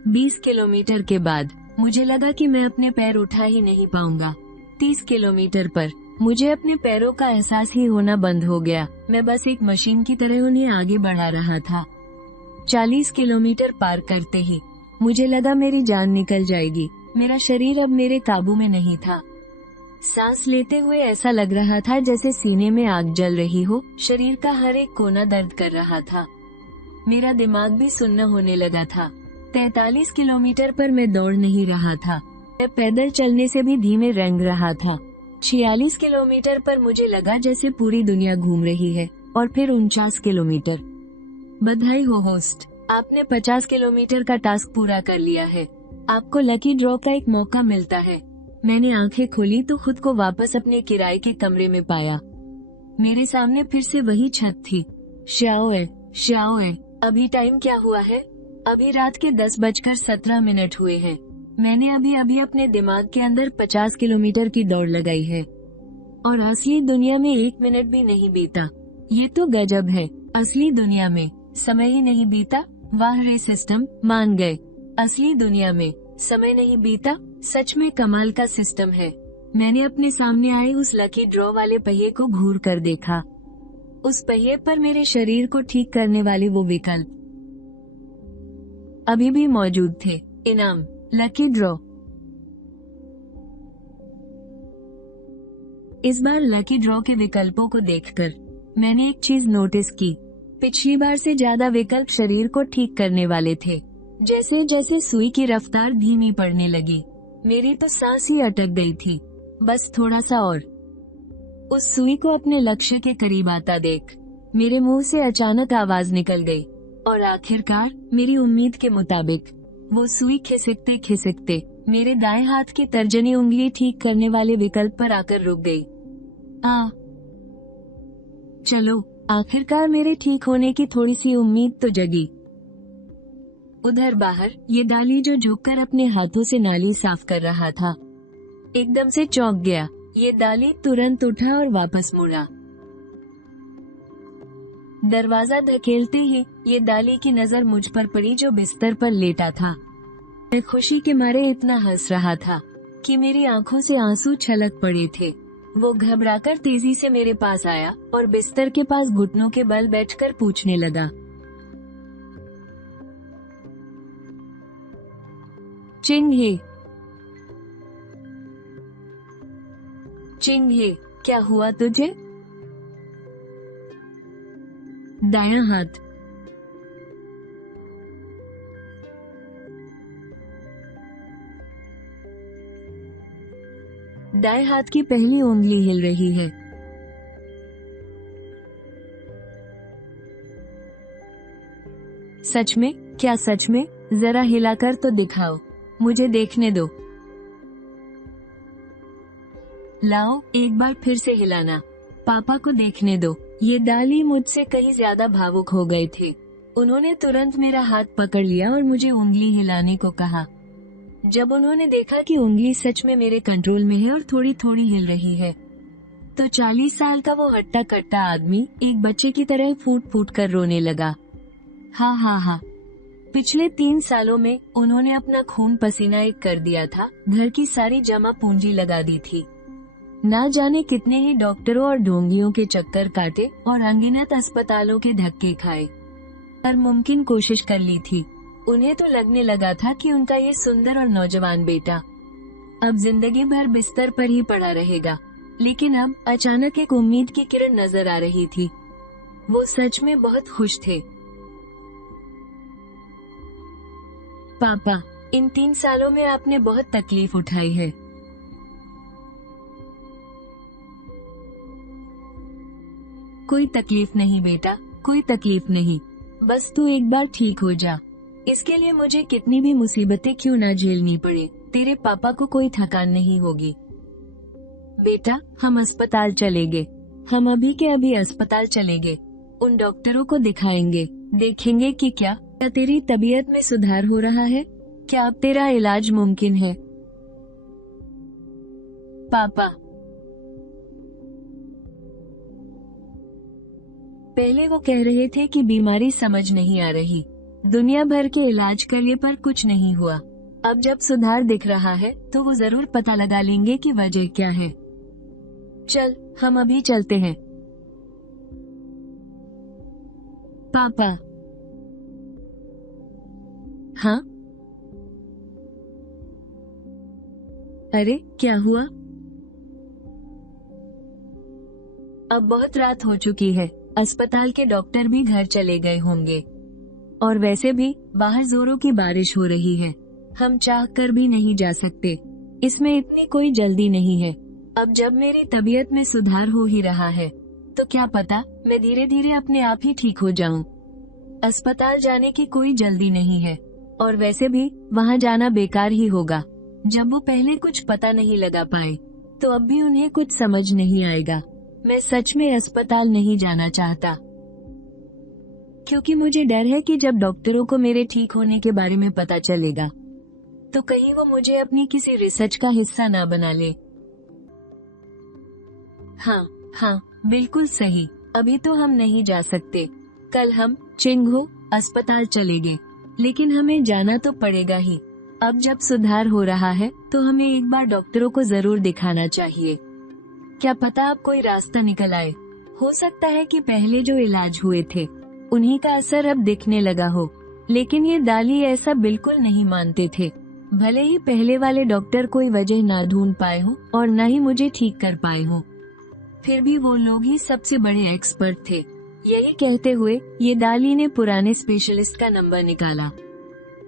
20 किलोमीटर के बाद मुझे लगा कि मैं अपने पैर उठा ही नहीं पाऊंगा। 30 किलोमीटर पर मुझे अपने पैरों का एहसास ही होना बंद हो गया। मैं बस एक मशीन की तरह उन्हें आगे बढ़ा रहा था। 40 किलोमीटर पार करते ही मुझे लगा मेरी जान निकल जाएगी। मेरा शरीर अब मेरे काबू में नहीं था। सांस लेते हुए ऐसा लग रहा था जैसे सीने में आग जल रही हो। शरीर का हर एक कोना दर्द कर रहा था। मेरा दिमाग भी सुन्न होने लगा था। 43 किलोमीटर पर मैं दौड़ नहीं रहा था। मैं पैदल चलने से भी धीमे रेंग रहा था। 46 किलोमीटर पर मुझे लगा जैसे पूरी दुनिया घूम रही है। और फिर 49 किलोमीटर। बधाई हो होस्ट, आपने 50 किलोमीटर का टास्क पूरा कर लिया है। आपको लकी ड्रॉ का एक मौका मिलता है। मैंने आंखें खोली तो खुद को वापस अपने किराए के कमरे में पाया। मेरे सामने फिर से वही छत थी। श्याओए, अभी टाइम क्या हुआ है? अभी रात के 10:17 हुए हैं। मैंने अभी अपने दिमाग के अंदर 50 किलोमीटर की दौड़ लगाई है और असली दुनिया में 1 मिनट भी नहीं बीता। ये तो गजब है। असली दुनिया में समय ही नहीं बीता। वाह रे सिस्टम, मान गए। असली दुनिया में समय नहीं बीता, सच में कमाल का सिस्टम है। मैंने अपने सामने आए उस लकी ड्रॉ वाले पहिए को घूर कर देखा। उस पहिए पर मेरे शरीर को ठीक करने वाले वो विकल्प अभी भी मौजूद थे। इनाम, लकी ड्रॉ। इस बार लकी ड्रॉ के विकल्पों को देखकर मैंने एक चीज नोटिस की। पिछली बार से ज्यादा विकल्प शरीर को ठीक करने वाले थे। जैसे जैसे सुई की रफ्तार धीमी पड़ने लगी, मेरी तो सांस ही अटक गई थी। बस थोड़ा सा और। उस सुई को अपने लक्ष्य के करीब आता देख मेरे मुंह से अचानक आवाज निकल गई और आखिरकार मेरी उम्मीद के मुताबिक वो सुई खिसकते खिसकते मेरे दाएं हाथ की तर्जनी उंगली ठीक करने वाले विकल्प पर आकर रुक गई। चलो, आखिरकार मेरे ठीक होने की थोड़ी सी उम्मीद तो जगी। उधर बाहर ये दाली जो झुककर अपने हाथों से नाली साफ कर रहा था, एकदम से चौंक गया। ये दाली तुरंत उठा और वापस मुड़ा। दरवाजा धकेलते ही ये दाली की नजर मुझ पर पड़ी जो बिस्तर पर लेटा था। मैं खुशी के मारे इतना हंस रहा था कि मेरी आंखों से आंसू छलक पड़े थे। वो घबराकर तेजी से मेरे पास आया और बिस्तर के पास घुटनों के बल बैठकर पूछने लगा, चिंग हे, क्या हुआ तुझे? दायां हाथ। दाएं हाथ की पहली उंगली हिल रही है। सच में? क्या सच में? जरा हिलाकर तो दिखाओ, मुझे देखने दो। लाओ, एक बार फिर से हिलाना, पापा को देखने दो। ये दाली मुझसे कहीं ज्यादा भावुक हो गए थे। उन्होंने तुरंत मेरा हाथ पकड़ लिया और मुझे उंगली हिलाने को कहा। जब उन्होंने देखा कि उंगली सच में मेरे कंट्रोल में है और थोड़ी थोड़ी हिल रही है, तो 40 साल का वो हट्टा कट्टा आदमी एक बच्चे की तरह फूट फूट कर रोने लगा। हाँ, पिछले 3 सालों में उन्होंने अपना खून पसीना एक कर दिया था, घर की सारी जमा पूंजी लगा दी थी। ना जाने कितने ही डॉक्टरों और ढोंगियों के चक्कर काटे और अनगिनत अस्पतालों के धक्के खाए, पर मुमकिन कोशिश कर ली थी। उन्हें तो लगने लगा था कि उनका ये सुंदर और नौजवान बेटा अब जिंदगी भर बिस्तर पर ही पड़ा रहेगा। लेकिन अब अचानक एक उम्मीद की किरण नजर आ रही थी। वो सच में बहुत खुश थे। पापा, इन 3 सालों में आपने बहुत तकलीफ उठाई है। कोई तकलीफ नहीं बेटा, कोई तकलीफ नहीं। बस तू एक बार ठीक हो जा। इसके लिए मुझे कितनी भी मुसीबतें क्यों ना झेलनी पड़े, तेरे पापा को कोई थकान नहीं होगी। बेटा, हम अस्पताल चलेंगे। हम अभी के अभी अस्पताल चलेंगे। उन डॉक्टरों को दिखाएंगे, देखेंगे कि क्या तेरी तबीयत में सुधार हो रहा है, क्या अब तेरा इलाज मुमकिन है। पापा, पहले वो कह रहे थे कि बीमारी समझ नहीं आ रही, दुनिया भर के इलाज करने पर कुछ नहीं हुआ। अब जब सुधार दिख रहा है तो वो जरूर पता लगा लेंगे कि वजह क्या है। चल, हम अभी चलते हैं। पापा। हाँ? अरे, क्या हुआ? अब बहुत रात हो चुकी है, अस्पताल के डॉक्टर भी घर चले गए होंगे। और वैसे भी बाहर जोरों की बारिश हो रही है, हम चाह कर भी नहीं जा सकते। इसमें इतनी कोई जल्दी नहीं है। अब जब मेरी तबीयत में सुधार हो ही रहा है, तो क्या पता मैं धीरे धीरे अपने आप ही ठीक हो जाऊं। अस्पताल जाने की कोई जल्दी नहीं है, और वैसे भी वहां जाना बेकार ही होगा। जब वो पहले कुछ पता नहीं लगा पाए तो अब भी उन्हें कुछ समझ नहीं आएगा। मैं सच में अस्पताल नहीं जाना चाहता, क्योंकि मुझे डर है कि जब डॉक्टरों को मेरे ठीक होने के बारे में पता चलेगा तो कहीं वो मुझे अपनी किसी रिसर्च का हिस्सा ना बना ले। हाँ, बिल्कुल सही। अभी तो हम नहीं जा सकते। कल हम चिंगहो अस्पताल चलेंगे, लेकिन हमें जाना तो पड़ेगा ही। अब जब सुधार हो रहा है तो हमें एक बार डॉक्टरों को जरूर दिखाना चाहिए। क्या पता अब कोई रास्ता निकल आए। हो सकता है कि पहले जो इलाज हुए थे उन्हीं का असर अब दिखने लगा हो। लेकिन ये दाली ऐसा बिल्कुल नहीं मानते थे। भले ही पहले वाले डॉक्टर कोई वजह ना ढूंढ पाए हो और न ही मुझे ठीक कर पाए हो, फिर भी वो लोग ही सबसे बड़े एक्सपर्ट थे। यही कहते हुए ये दाली ने पुराने स्पेशलिस्ट का नंबर निकाला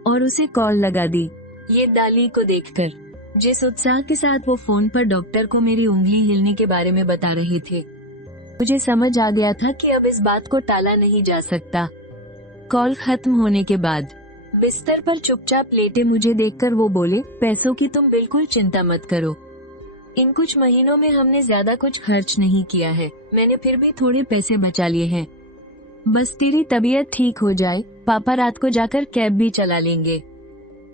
और उसे कॉल लगा दी। ये दाली को देखकर जिस उत्साह के साथ वो फोन पर डॉक्टर को मेरी उंगली हिलने के बारे में बता रहे थे, मुझे समझ आ गया था कि अब इस बात को टाला नहीं जा सकता। कॉल खत्म होने के बाद बिस्तर पर चुपचाप लेटे मुझे देखकर वो बोले, पैसों की तुम बिल्कुल चिंता मत करो। इन कुछ महीनों में हमने ज्यादा कुछ खर्च नहीं किया है। मैंने फिर भी थोड़े पैसे बचा लिए हैं। बस तेरी तबीयत ठीक हो जाए, पापा रात को जाकर कैब भी चला लेंगे।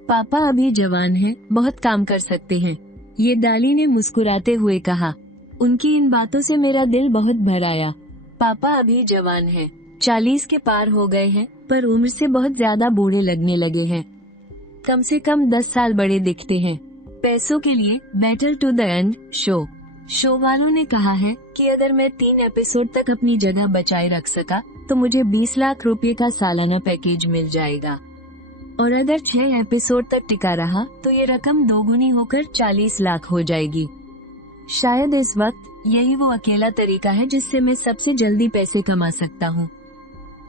पापा अभी जवान हैं, बहुत काम कर सकते हैं, ये दाली ने मुस्कुराते हुए कहा। उनकी इन बातों से मेरा दिल बहुत भर आया। पापा अभी जवान हैं, 40 के पार हो गए हैं, पर उम्र से बहुत ज्यादा बूढ़े लगने लगे हैं। कम से कम 10 साल बड़े दिखते हैं। पैसों के लिए battle to the end show वालों ने कहा है कि अगर मैं 3 एपिसोड तक अपनी जगह बचाए रख सका तो मुझे 20 लाख रुपए का सालाना पैकेज मिल जाएगा, और अगर 6 एपिसोड तक टिका रहा तो ये रकम दोगुनी होकर 40 लाख हो जाएगी। शायद इस वक्त यही वो अकेला तरीका है जिससे मैं सबसे जल्दी पैसे कमा सकता हूँ।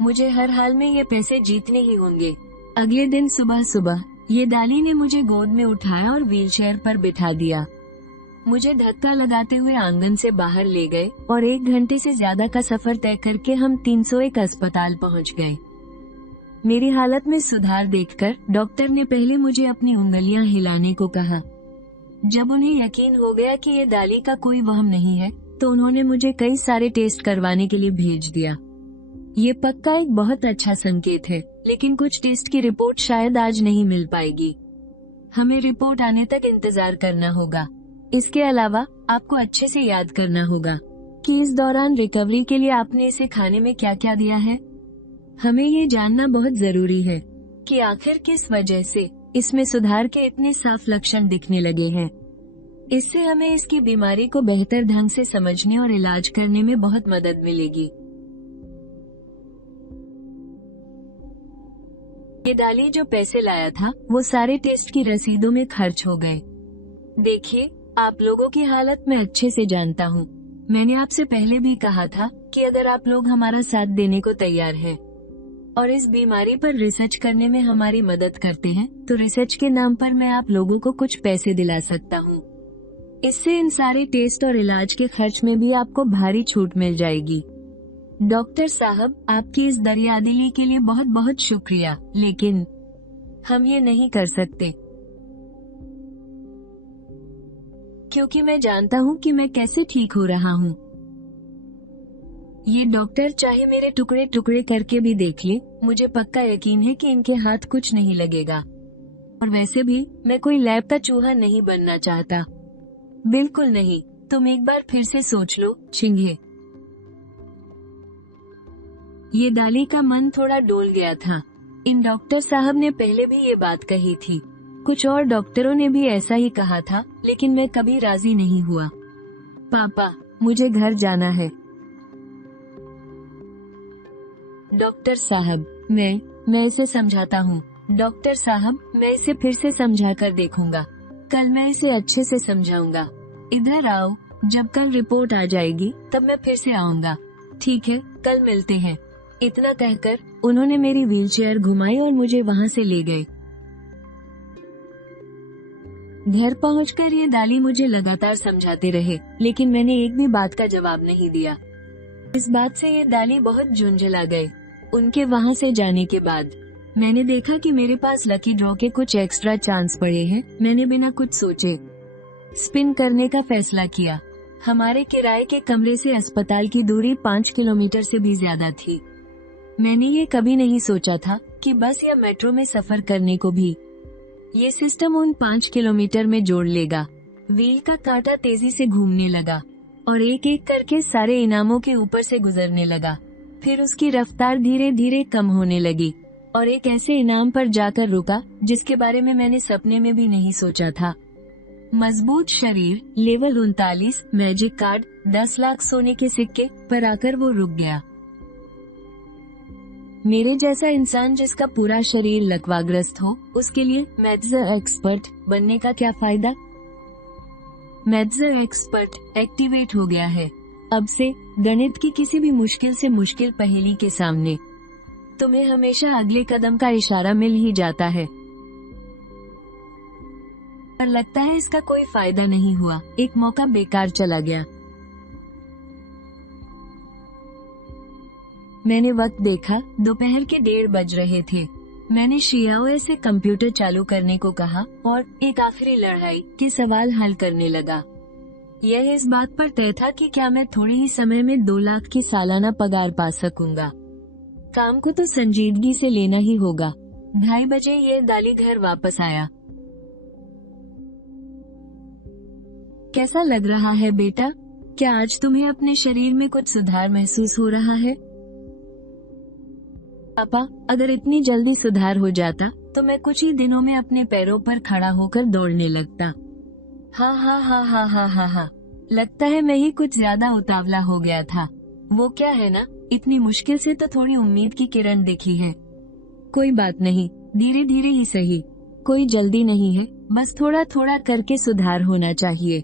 मुझे हर हाल में ये पैसे जीतने ही होंगे। अगले दिन सुबह सुबह ये दाली ने मुझे गोद में उठाया और व्हीलचेयर पर बिठा दिया। मुझे धक्का लगाते हुए आंगन से बाहर ले गए और 1 घंटे से ज्यादा का सफर तय करके हम 301 अस्पताल पहुंच गए। मेरी हालत में सुधार देखकर डॉक्टर ने पहले मुझे अपनी उंगलियां हिलाने को कहा। जब उन्हें यकीन हो गया कि ये दाली का कोई वहम नहीं है तो उन्होंने मुझे कई सारे टेस्ट करवाने के लिए भेज दिया। ये पक्का एक बहुत अच्छा संकेत है, लेकिन कुछ टेस्ट की रिपोर्ट शायद आज नहीं मिल पाएगी। हमें रिपोर्ट आने तक इंतजार करना होगा। इसके अलावा आपको अच्छे से याद करना होगा कि इस दौरान रिकवरी के लिए आपने इसे खाने में क्या क्या दिया है। हमें ये जानना बहुत जरूरी है कि आखिर किस वजह से इसमें सुधार के इतने साफ लक्षण दिखने लगे हैं। इससे हमें इसकी बीमारी को बेहतर ढंग से समझने और इलाज करने में बहुत मदद मिलेगी। ये दाली जो पैसे लाया था वो सारे टेस्ट की रसीदों में खर्च हो गए। देखिए, आप लोगों की हालत मैं अच्छे से जानता हूँ। मैंने आपसे पहले भी कहा था कि अगर आप लोग हमारा साथ देने को तैयार हैं और इस बीमारी पर रिसर्च करने में हमारी मदद करते हैं तो रिसर्च के नाम पर मैं आप लोगों को कुछ पैसे दिला सकता हूँ। इससे इन सारे टेस्ट और इलाज के खर्च में भी आपको भारी छूट मिल जाएगी। डॉक्टर साहब, आपकी इस दरियादिली के लिए बहुत बहुत शुक्रिया, लेकिन हम ये नहीं कर सकते क्योंकि मैं जानता हूँ कि मैं कैसे ठीक हो रहा हूँ। ये डॉक्टर चाहे मेरे टुकड़े टुकड़े करके भी देख ले, मुझे पक्का यकीन है कि इनके हाथ कुछ नहीं लगेगा। और वैसे भी मैं कोई लैब का चूहा नहीं बनना चाहता, बिल्कुल नहीं। तुम एक बार फिर से सोच लो, चिंगे। ये दाली का मन थोड़ा डोल गया था। इन डॉक्टर साहब ने पहले भी ये बात कही थी, कुछ और डॉक्टरों ने भी ऐसा ही कहा था, लेकिन मैं कभी राजी नहीं हुआ। पापा, मुझे घर जाना है। डॉक्टर साहब, मैं इसे समझाता हूँ। डॉक्टर साहब, मैं इसे फिर से समझा कर देखूंगा। कल मैं इसे अच्छे से समझाऊंगा। इधर आओ, जब कल रिपोर्ट आ जाएगी तब मैं फिर से आऊंगा। ठीक है, कल मिलते हैं। इतना कहकर उन्होंने मेरी व्हीलचेयर घुमाई और मुझे वहाँ से ले गए। घर पहुंचकर ये दाली मुझे लगातार समझाते रहे, लेकिन मैंने एक भी बात का जवाब नहीं दिया। इस बात से ये दाली बहुत झुंझला गए। उनके वहाँ से जाने के बाद मैंने देखा कि मेरे पास लकी ड्रॉ के कुछ एक्स्ट्रा चांस पड़े हैं। मैंने बिना कुछ सोचे स्पिन करने का फैसला किया। हमारे किराए के कमरे से अस्पताल की दूरी 5 किलोमीटर से भी ज्यादा थी। मैंने ये कभी नहीं सोचा था कि बस या मेट्रो में सफर करने को भी ये सिस्टम उन 5 किलोमीटर में जोड़ लेगा। व्हील का कांटा तेजी से घूमने लगा और एक एक करके सारे इनामों के ऊपर से गुजरने लगा। फिर उसकी रफ्तार धीरे धीरे कम होने लगी और एक ऐसे इनाम पर जाकर रुका जिसके बारे में मैंने सपने में भी नहीं सोचा था। मजबूत शरीर, लेवल 39, मैजिक कार्ड, 10 लाख सोने के सिक्के पर आकर वो रुक गया। मेरे जैसा इंसान जिसका पूरा शरीर लकवाग्रस्त हो, उसके लिए मैथ्स एक्सपर्ट बनने का क्या फायदा? मैथ्स एक्सपर्ट एक्टिवेट हो गया है। अब से गणित की किसी भी मुश्किल से मुश्किल पहेली के सामने तुम्हें हमेशा अगले कदम का इशारा मिल ही जाता है। पर लगता है इसका कोई फायदा नहीं हुआ। एक मौका बेकार चला गया। मैंने वक्त देखा, दोपहर के 1:30 बज रहे थे। मैंने शियाओ से कंप्यूटर चालू करने को कहा और एक आखिरी लड़ाई के सवाल हल करने लगा। यह इस बात पर तय था कि क्या मैं थोड़े ही समय में 2 लाख की सालाना पगार पा सकूंगा। काम को तो संजीदगी से लेना ही होगा। 2:30 बजे यह दाली घर वापस आया। कैसा लग रहा है बेटा? क्या आज तुम्हें अपने शरीर में कुछ सुधार महसूस हो रहा है? पापा, अगर इतनी जल्दी सुधार हो जाता तो मैं कुछ ही दिनों में अपने पैरों पर खड़ा होकर दौड़ने लगता। हाँ हाँ हाँ हाँ हाँ हाँ हाँ, लगता है मैं ही कुछ ज्यादा उतावला हो गया था। वो क्या है ना, इतनी मुश्किल से तो थोड़ी उम्मीद की किरण दिखी है। कोई बात नहीं, धीरे धीरे ही सही। कोई जल्दी नहीं है, बस थोड़ा थोड़ा करके सुधार होना चाहिए।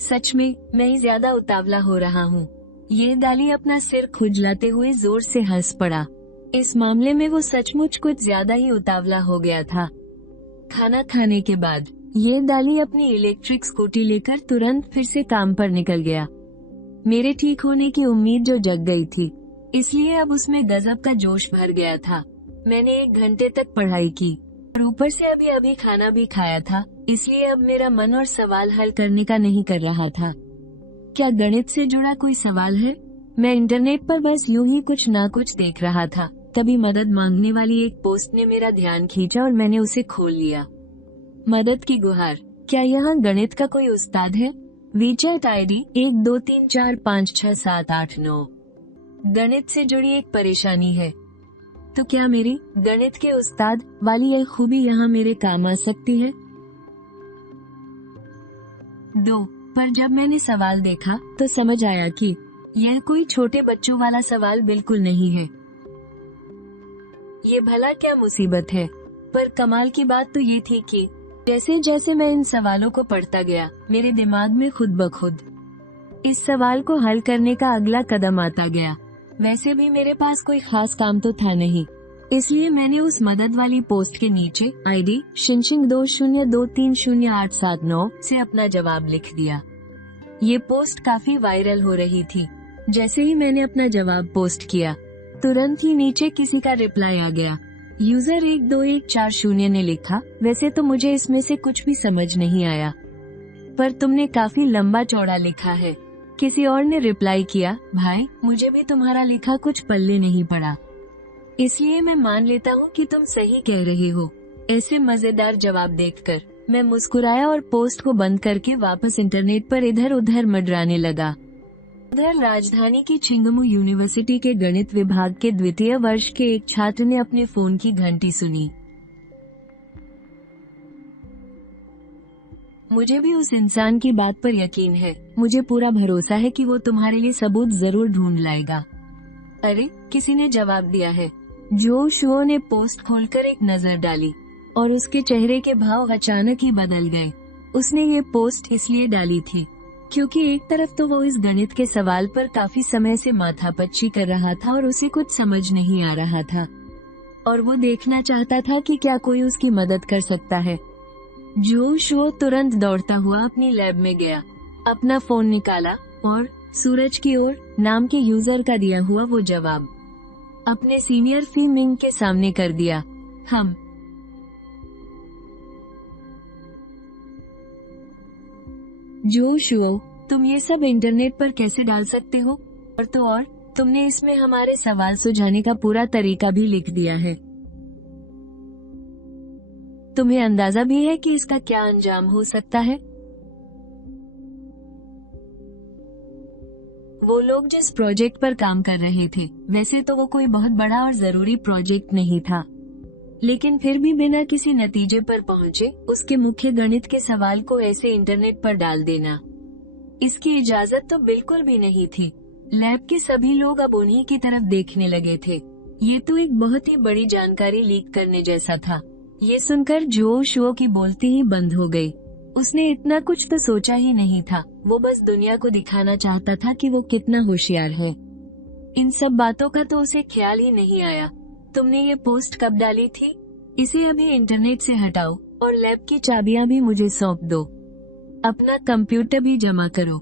सच में मैं ही ज्यादा उतावला हो रहा हूँ। ये दाली अपना सिर खुजलाते हुए जोर से हंस पड़ा। इस मामले में वो सचमुच कुछ ज्यादा ही उतावला हो गया था। खाना खाने के बाद ये दाली अपनी इलेक्ट्रिक स्कूटी लेकर तुरंत फिर से काम पर निकल गया। मेरे ठीक होने की उम्मीद जो जग गई थी, इसलिए अब उसमें गजब का जोश भर गया था। मैंने 1 घंटे तक पढ़ाई की और ऊपर से अभी अभी खाना भी खाया था, इसलिए अब मेरा मन और सवाल हल करने का नहीं कर रहा था। क्या गणित से जुड़ा कोई सवाल है? मैं इंटरनेट पर बस यूं ही कुछ ना कुछ देख रहा था। तभी मदद मांगने वाली एक पोस्ट ने मेरा ध्यान खींचा और मैंने उसे खोल लिया। मदद की गुहार। क्या यहाँ गणित का कोई उस्ताद है? WeChat ID 1234567889। गणित से जुड़ी एक परेशानी है। तो क्या मेरी गणित के उस्ताद वाली यह खूबी यहाँ मेरे काम आ सकती है? 2 पर जब मैंने सवाल देखा तो समझ आया कि यह कोई छोटे बच्चों वाला सवाल बिल्कुल नहीं है। ये भला क्या मुसीबत है? पर कमाल की बात तो ये थी कि जैसे जैसे मैं इन सवालों को पढ़ता गया, मेरे दिमाग में खुद ब खुद इस सवाल को हल करने का अगला कदम आता गया। वैसे भी मेरे पास कोई खास काम तो था नहीं, इसलिए मैंने उस मदद वाली पोस्ट के नीचे आईडी शिनशिंग 20230879 से अपना जवाब लिख दिया। ये पोस्ट काफी वायरल हो रही थी। जैसे ही मैंने अपना जवाब पोस्ट किया, तुरंत ही नीचे किसी का रिप्लाई आ गया। यूजर 12140 ने लिखा, वैसे तो मुझे इसमें से कुछ भी समझ नहीं आया, पर तुमने काफी लंबा चौड़ा लिखा है। किसी और ने रिप्लाई किया, भाई मुझे भी तुम्हारा लिखा कुछ पल्ले नहीं पड़ा, इसलिए मैं मान लेता हूँ कि तुम सही कह रहे हो। ऐसे मजेदार जवाब देखकर मैं मुस्कुराया और पोस्ट को बंद करके वापस इंटरनेट पर इधर उधर मंडराने लगा। उधर राजधानी की छिंगमू यूनिवर्सिटी के गणित विभाग के 2य वर्ष के एक छात्र ने अपने फोन की घंटी सुनी। मुझे भी उस इंसान की बात पर यकीन है। मुझे पूरा भरोसा है कि वो तुम्हारे लिए सबूत जरूर ढूंढ लाएगा। अरे, किसी ने जवाब दिया है। जो शुओ ने पोस्ट खोलकर एक नजर डाली और उसके चेहरे के भाव अचानक ही बदल गए। उसने ये पोस्ट इसलिए डाली थी क्योंकि एक तरफ तो वो इस गणित के सवाल पर काफी समय से माथापच्ची कर रहा था और उसे कुछ समझ नहीं आ रहा था, और वो देखना चाहता था कि क्या कोई उसकी मदद कर सकता है। जो शो तुरंत दौड़ता हुआ अपनी लैब में गया, अपना फोन निकाला और सूरज की ओर नाम के यूजर का दिया हुआ वो जवाब अपने सीनियर फी मिंग के सामने कर दिया। हम जोशुओ, तुम ये सब इंटरनेट पर कैसे डाल सकते हो? और तो और, तुमने इसमें हमारे सवाल सुलझाने का पूरा तरीका भी लिख दिया है। तुम्हें अंदाजा भी है कि इसका क्या अंजाम हो सकता है? वो लोग जिस प्रोजेक्ट पर काम कर रहे थे, वैसे तो वो कोई बहुत बड़ा और जरूरी प्रोजेक्ट नहीं था, लेकिन फिर भी बिना किसी नतीजे पर पहुंचे उसके मुख्य गणित के सवाल को ऐसे इंटरनेट पर डाल देना, इसकी इजाजत तो बिल्कुल भी नहीं थी। लैब के सभी लोग अब उन्हीं की तरफ देखने लगे थे। ये तो एक बहुत ही बड़ी जानकारी लीक करने जैसा था। ये सुनकर जो शो की बोलती ही बंद हो गई। उसने इतना कुछ तो सोचा ही नहीं था, वो बस दुनिया को दिखाना चाहता था कि वो कितना होशियार है। इन सब बातों का तो उसे ख्याल ही नहीं आया। तुमने ये पोस्ट कब डाली थी? इसे अभी इंटरनेट से हटाओ और लैब की चाबियां भी मुझे सौंप दो। अपना कंप्यूटर भी जमा करो।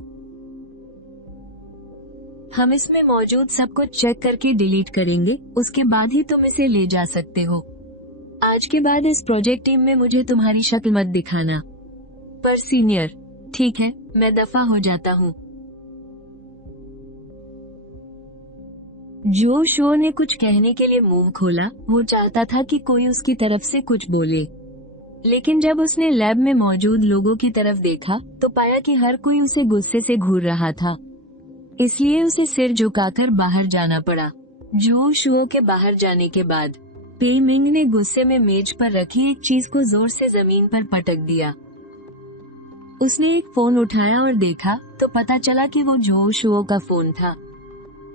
हम इसमें मौजूद सब कुछ चेक करके डिलीट करेंगे, उसके बाद ही तुम इसे ले जा सकते हो। आज के बाद इस प्रोजेक्ट टीम में मुझे तुम्हारी शक्ल मत दिखाना। पर सीनियर, ठीक है, मैं दफा हो जाता हूँ। जो शो ने कुछ कहने के लिए मुंह खोला, वो चाहता था कि कोई उसकी तरफ से कुछ बोले, लेकिन जब उसने लैब में मौजूद लोगों की तरफ देखा तो पाया कि हर कोई उसे गुस्से से घूर रहा था। इसलिए उसे सिर झुकाकर बाहर जाना पड़ा। जो शो के बाहर जाने के बाद पे मिंग ने गुस्से में मेज पर रखी एक चीज को जोर से जमीन पर पटक दिया। उसने एक फोन उठाया और देखा तो पता चला कि वो जो शो का फोन था।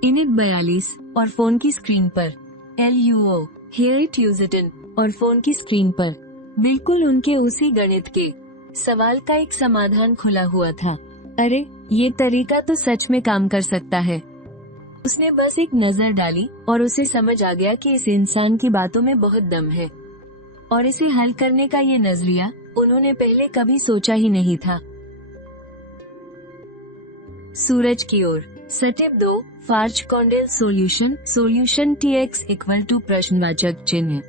इनिट 42 और फोन की स्क्रीन पर LUO हेयर ट्यूजटन और फोन की स्क्रीन पर बिल्कुल उनके उसी गणित के सवाल का एक समाधान खुला हुआ था। अरे, ये तरीका तो सच में काम कर सकता है। उसने बस एक नजर डाली और उसे समझ आ गया कि इस इंसान की बातों में बहुत दम है, और इसे हल करने का ये नजरिया उन्होंने पहले कभी सोचा ही नहीं था। सूरज की ओर स्टेप 2 फार्च कॉन्डेल सॉल्यूशन TX इक्वल टू प्रश्नवाचक चिन्ह।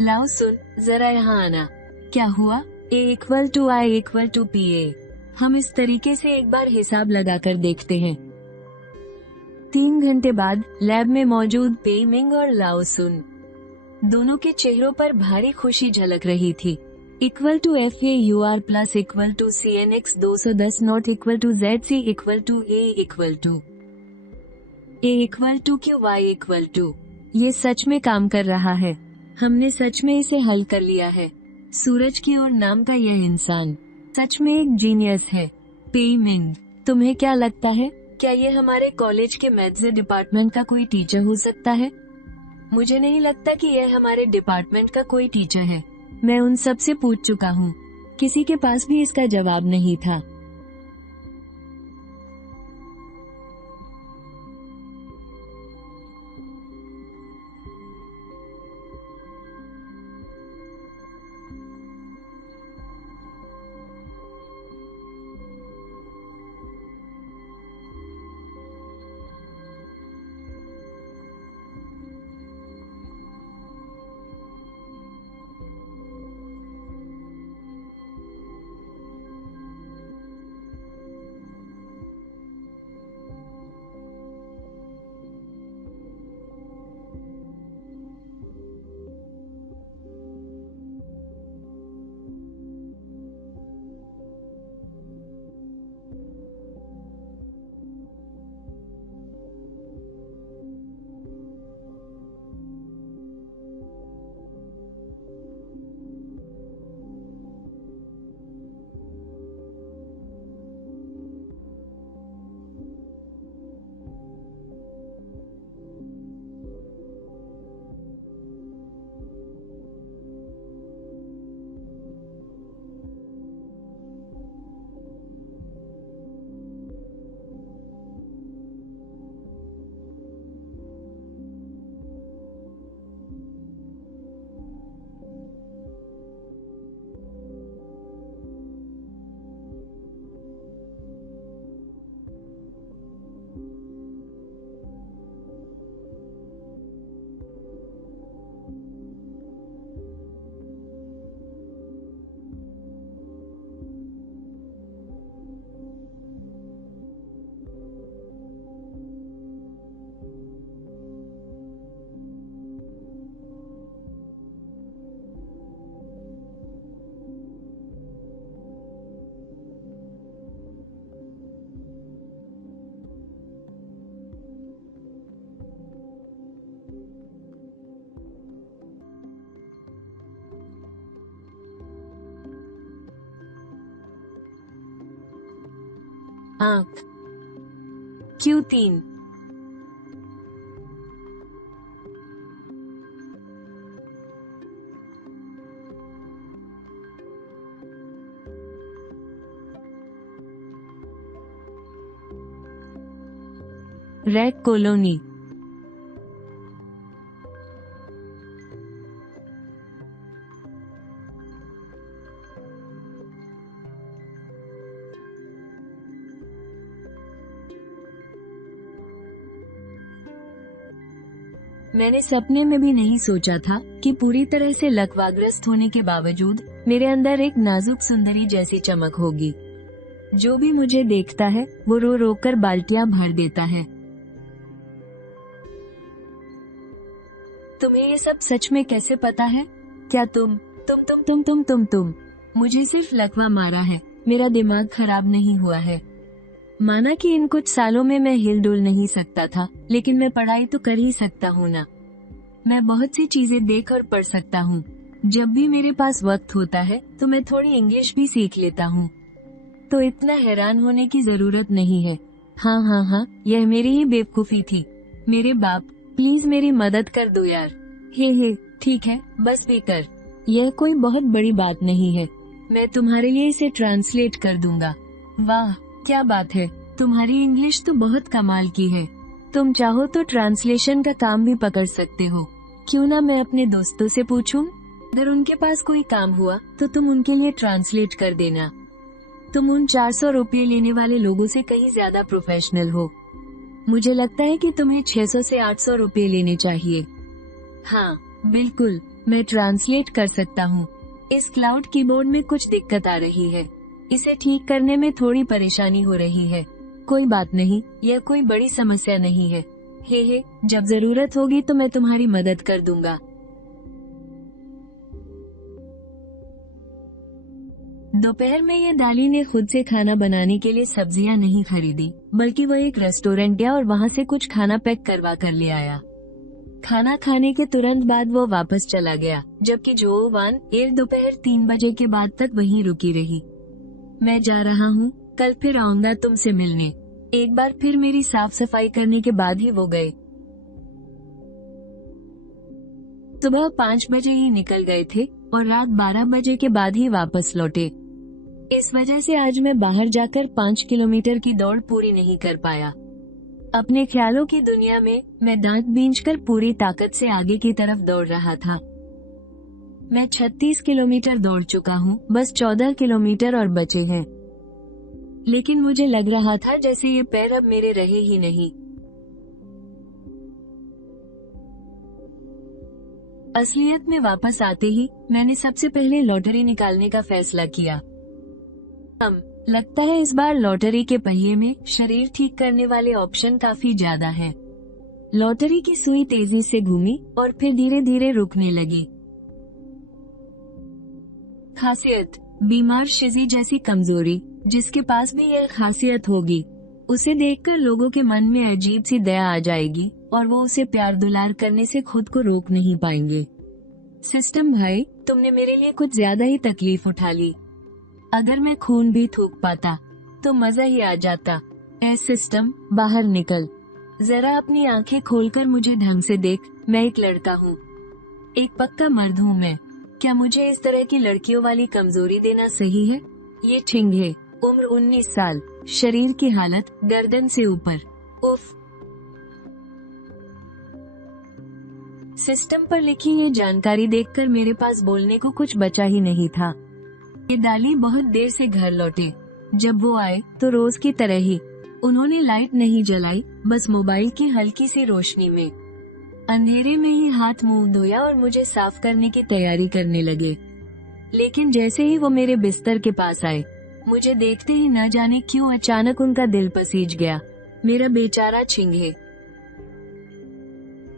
लाओ सुन, जरा यहाँ आना। क्या हुआ? A equal to I equal to PA। हम इस तरीके से एक बार हिसाब लगाकर देखते हैं। 3 घंटे बाद लैब में मौजूद पे मिंग और लाओ सुन दोनों के चेहरों पर भारी खुशी झलक रही थी। Equal to FAUR plus equal to CNX 210 not equal to ZC equal to A equal to QY equal to. ये सच में काम कर रहा है। हमने सच में इसे हल कर लिया है। सूरज की ओर नाम का यह इंसान सच में एक जीनियस है। पे मिंग, तुम्हें क्या लगता है, क्या ये हमारे कॉलेज के मैथ्स डिपार्टमेंट का कोई टीचर हो सकता है? मुझे नहीं लगता कि यह हमारे डिपार्टमेंट का कोई टीचर है। मैं उन सब से पूछ चुका हूँ, किसी के पास भी इसका जवाब नहीं था। आँख। Q3 red colony. मैंने सपने में भी नहीं सोचा था कि पूरी तरह से लकवाग्रस्त होने के बावजूद मेरे अंदर एक नाजुक सुंदरी जैसी चमक होगी। जो भी मुझे देखता है वो रो रो कर बाल्टियां भर देता है। तुम्हें ये सब सच में कैसे पता है? क्या तुम मुझे सिर्फ लकवा मारा है, मेरा दिमाग खराब नहीं हुआ है। माना कि इन कुछ सालों में मैं हिल डुल नहीं सकता था, लेकिन मैं पढ़ाई तो कर ही सकता हूँ ना। मैं बहुत सी चीजें देख और पढ़ सकता हूँ। जब भी मेरे पास वक्त होता है तो मैं थोड़ी इंग्लिश भी सीख लेता हूँ। तो इतना हैरान होने की जरूरत नहीं है। हाँ, यह मेरी ही बेवकूफी थी। मेरे बाप, प्लीज मेरी मदद कर दो यार। हे, ठीक है, बस भी कर। यह कोई बहुत बड़ी बात नहीं है। मैं तुम्हारे लिए इसे ट्रांसलेट कर दूंगा। वाह, क्या बात है, तुम्हारी इंग्लिश तो बहुत कमाल की है। तुम चाहो तो ट्रांसलेशन का काम भी पकड़ सकते हो। क्यों ना मैं अपने दोस्तों से पूछूं? अगर उनके पास कोई काम हुआ तो तुम उनके लिए ट्रांसलेट कर देना। तुम उन 400 रुपये लेने वाले लोगों से कहीं ज्यादा प्रोफेशनल हो। मुझे लगता है कि तुम्हें 600 से 800 रुपये लेने चाहिए। हाँ, बिल्कुल, मैं ट्रांसलेट कर सकता हूँ। इस क्लाउड कीबोर्ड में कुछ दिक्कत आ रही है। इसे ठीक करने में थोड़ी परेशानी हो रही है। कोई बात नहीं, यह कोई बड़ी समस्या नहीं है। हे, जब जरूरत होगी तो मैं तुम्हारी मदद कर दूंगा। दोपहर में ये दाली ने खुद से खाना बनाने के लिए सब्जियां नहीं खरीदी, बल्कि वह एक रेस्टोरेंट गया और वहाँ से कुछ खाना पैक करवा कर ले आया। खाना खाने के तुरंत बाद वो वापस चला गया, जबकि जोवान दोपहर 3 बजे के बाद तक वहीं रुकी रही। मैं जा रहा हूँ, कल फिर आऊंगा तुमसे मिलने। एक बार फिर मेरी साफ सफाई करने के बाद ही वो गए। सुबह 5 बजे ही निकल गए थे और रात 12 बजे के बाद ही वापस लौटे। इस वजह से आज मैं बाहर जाकर 5 किलोमीटर की दौड़ पूरी नहीं कर पाया। अपने ख्यालों की दुनिया में मैं दांत बींचकर पूरी ताकत से आगे की तरफ दौड़ रहा था। मैं 36 किलोमीटर दौड़ चुका हूँ, बस 14 किलोमीटर और बचे हैं। लेकिन मुझे लग रहा था जैसे ये पैर अब मेरे रहे ही नहीं। असलियत में वापस आते ही मैंने सबसे पहले लॉटरी निकालने का फैसला किया। लगता है इस बार लॉटरी के पहिए में शरीर ठीक करने वाले ऑप्शन काफी ज्यादा हैं। लॉटरी की सुई तेजी से घूमी और फिर धीरे धीरे रुकने लगी। खासियत, बीमार शिजी जैसी कमजोरी, जिसके पास भी यह खासियत होगी, उसे देखकर लोगों के मन में अजीब सी दया आ जाएगी और वो उसे प्यार दुलार करने से खुद को रोक नहीं पाएंगे। सिस्टम भाई, तुमने मेरे लिए कुछ ज्यादा ही तकलीफ उठा ली। अगर मैं खून भी थूक पाता तो मजा ही आ जाता। ए सिस्टम, बाहर निकल। जरा अपनी आंखें खोलकर मुझे ढंग से देख। मैं एक लड़का हूँ, एक पक्का मर्द हूँ मैं। क्या मुझे इस तरह की लड़कियों वाली कमजोरी देना सही है? ये ठिंग है, उम्र 19 साल, शरीर की हालत गर्दन से ऊपर। उफ। सिस्टम पर लिखी ये जानकारी देखकर मेरे पास बोलने को कुछ बचा ही नहीं था। ये दाली बहुत देर से घर लौटे। जब वो आए तो रोज की तरह ही उन्होंने लाइट नहीं जलाई, बस मोबाइल की हल्की सी रोशनी में अंधेरे में ही हाथ मुंह धोया और मुझे साफ करने की तैयारी करने लगे। लेकिन जैसे ही वो मेरे बिस्तर के पास आए, मुझे देखते ही न जाने क्यों अचानक उनका दिल पसीज गया। मेरा बेचारा छिंगे।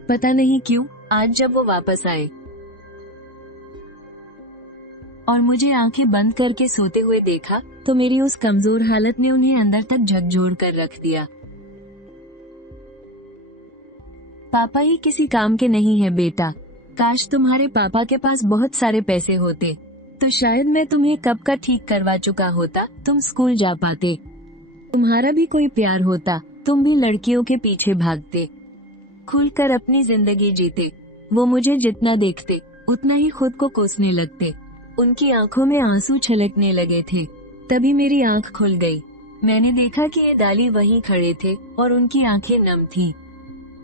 पता नहीं क्यों आज जब वो वापस आए और मुझे आंखें बंद करके सोते हुए देखा, तो मेरी उस कमजोर हालत ने उन्हें अंदर तक झकझोर कर रख दिया। पापा ही किसी काम के नहीं है बेटा। काश तुम्हारे पापा के पास बहुत सारे पैसे होते तो शायद मैं तुम्हें कब का ठीक करवा चुका होता, तुम स्कूल जा पाते। तुम्हारा भी कोई प्यार होता, तुम भी लड़कियों के पीछे भागते, खुलकर अपनी जिंदगी जीते। वो मुझे जितना देखते उतना ही खुद को कोसने लगते। उनकी आंखों में आंसू छलकने लगे थे। तभी मेरी आंख खुल गई। मैंने देखा कि ये दाली वहीं खड़े थे और उनकी आंखें नम थीं।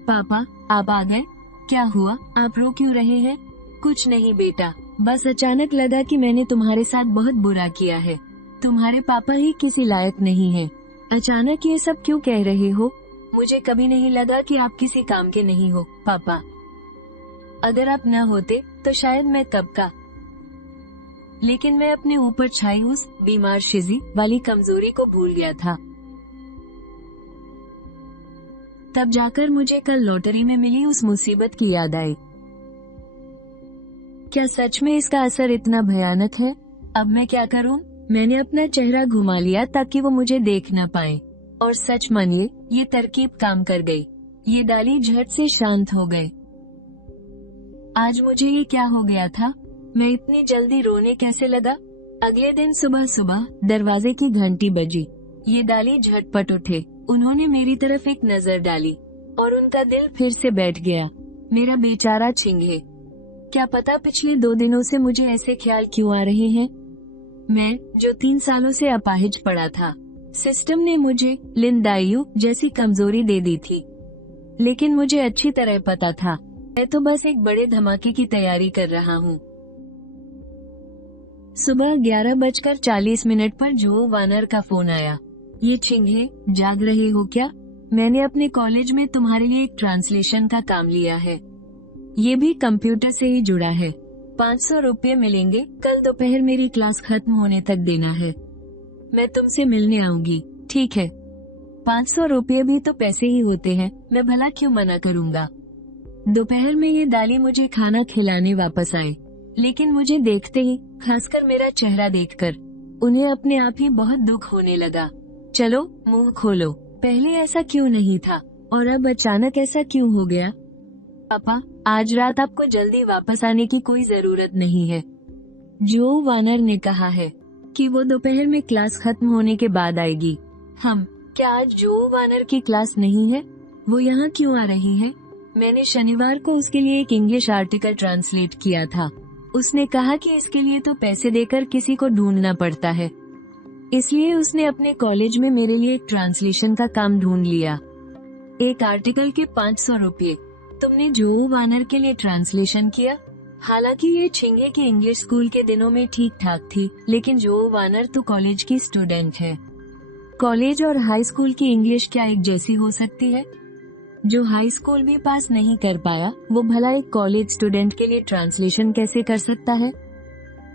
पापा, आप आ गए? क्या हुआ, आप रो क्यों रहे हैं? कुछ नहीं बेटा, बस अचानक लगा कि मैंने तुम्हारे साथ बहुत बुरा किया है। तुम्हारे पापा ही किसी लायक नहीं हैं। अचानक ये सब क्यों कह रहे हो? मुझे कभी नहीं लगा कि आप किसी काम के नहीं हो पापा। अगर आप न होते तो शायद मैं कब का। लेकिन मैं अपने ऊपर छाई उस बीमार शिजी वाली कमजोरी को भूल गया था। तब जाकर मुझे कल लॉटरी में मिली उस मुसीबत की याद आई। क्या सच में इसका असर इतना भयानक है? अब मैं क्या करूं? मैंने अपना चेहरा घुमा लिया ताकि वो मुझे देख न पाए। और सच मानिए, ये तरकीब काम कर गई। ये दाली झट से शांत हो गए। आज मुझे ये क्या हो गया था? मैं इतनी जल्दी रोने कैसे लगा? अगले दिन सुबह सुबह दरवाजे की घंटी बजी। ये दाली झटपट उठे। उन्होंने मेरी तरफ एक नजर डाली और उनका दिल फिर से बैठ गया। मेरा बेचारा छिंगे। क्या पता पिछले 2 दिनों से मुझे ऐसे ख्याल क्यों आ रहे हैं। मैं जो 3 सालों से अपाहिज पड़ा था, सिस्टम ने मुझे लिंदायु जैसी कमजोरी दे दी थी। लेकिन मुझे अच्छी तरह पता था, मैं तो बस एक बड़े धमाके की तैयारी कर रहा हूँ। सुबह 11:40 पर जो वानर का फोन आया। ये छिंगे, जाग रहे हो क्या? मैंने अपने कॉलेज में तुम्हारे लिए एक ट्रांसलेशन का काम लिया है। ये भी कंप्यूटर से ही जुड़ा है। 500 रुपये मिलेंगे। कल दोपहर मेरी क्लास खत्म होने तक देना है। मैं तुमसे मिलने आऊंगी, ठीक है? 500 रुपये भी तो पैसे ही होते हैं, मैं भला क्यों मना करूंगा। दोपहर में ये दाली मुझे खाना खिलाने वापस आए, लेकिन मुझे देखते ही, खासकर मेरा चेहरा देखकर, उन्हें अपने आप ही बहुत दुख होने लगा। चलो मुंह खोलो, पहले ऐसा क्यों नहीं था और अब अचानक ऐसा क्यों हो गया? पापा, आज रात आपको जल्दी वापस आने की कोई जरूरत नहीं है। जो वानर ने कहा है कि वो दोपहर में क्लास खत्म होने के बाद आएगी। क्या आज जो वानर की क्लास नहीं है? वो यहाँ क्यों आ रही है? मैंने शनिवार को उसके लिए एक इंग्लिश आर्टिकल ट्रांसलेट किया था। उसने कहा कि इसके लिए तो पैसे देकर किसी को ढूंढना पड़ता है, इसलिए उसने अपने कॉलेज में मेरे लिए एक ट्रांसलेशन का काम ढूंढ लिया। एक आर्टिकल के 500 रुपये। तुमने जो वानर के लिए ट्रांसलेशन किया? हालांकि ये छिंगे के इंग्लिश स्कूल के दिनों में ठीक ठाक थी, लेकिन जो वानर तो कॉलेज की स्टूडेंट है। कॉलेज और हाई स्कूल की इंग्लिश क्या एक जैसी हो सकती है? जो हाई स्कूल भी पास नहीं कर पाया, वो भला एक कॉलेज स्टूडेंट के लिए ट्रांसलेशन कैसे कर सकता है?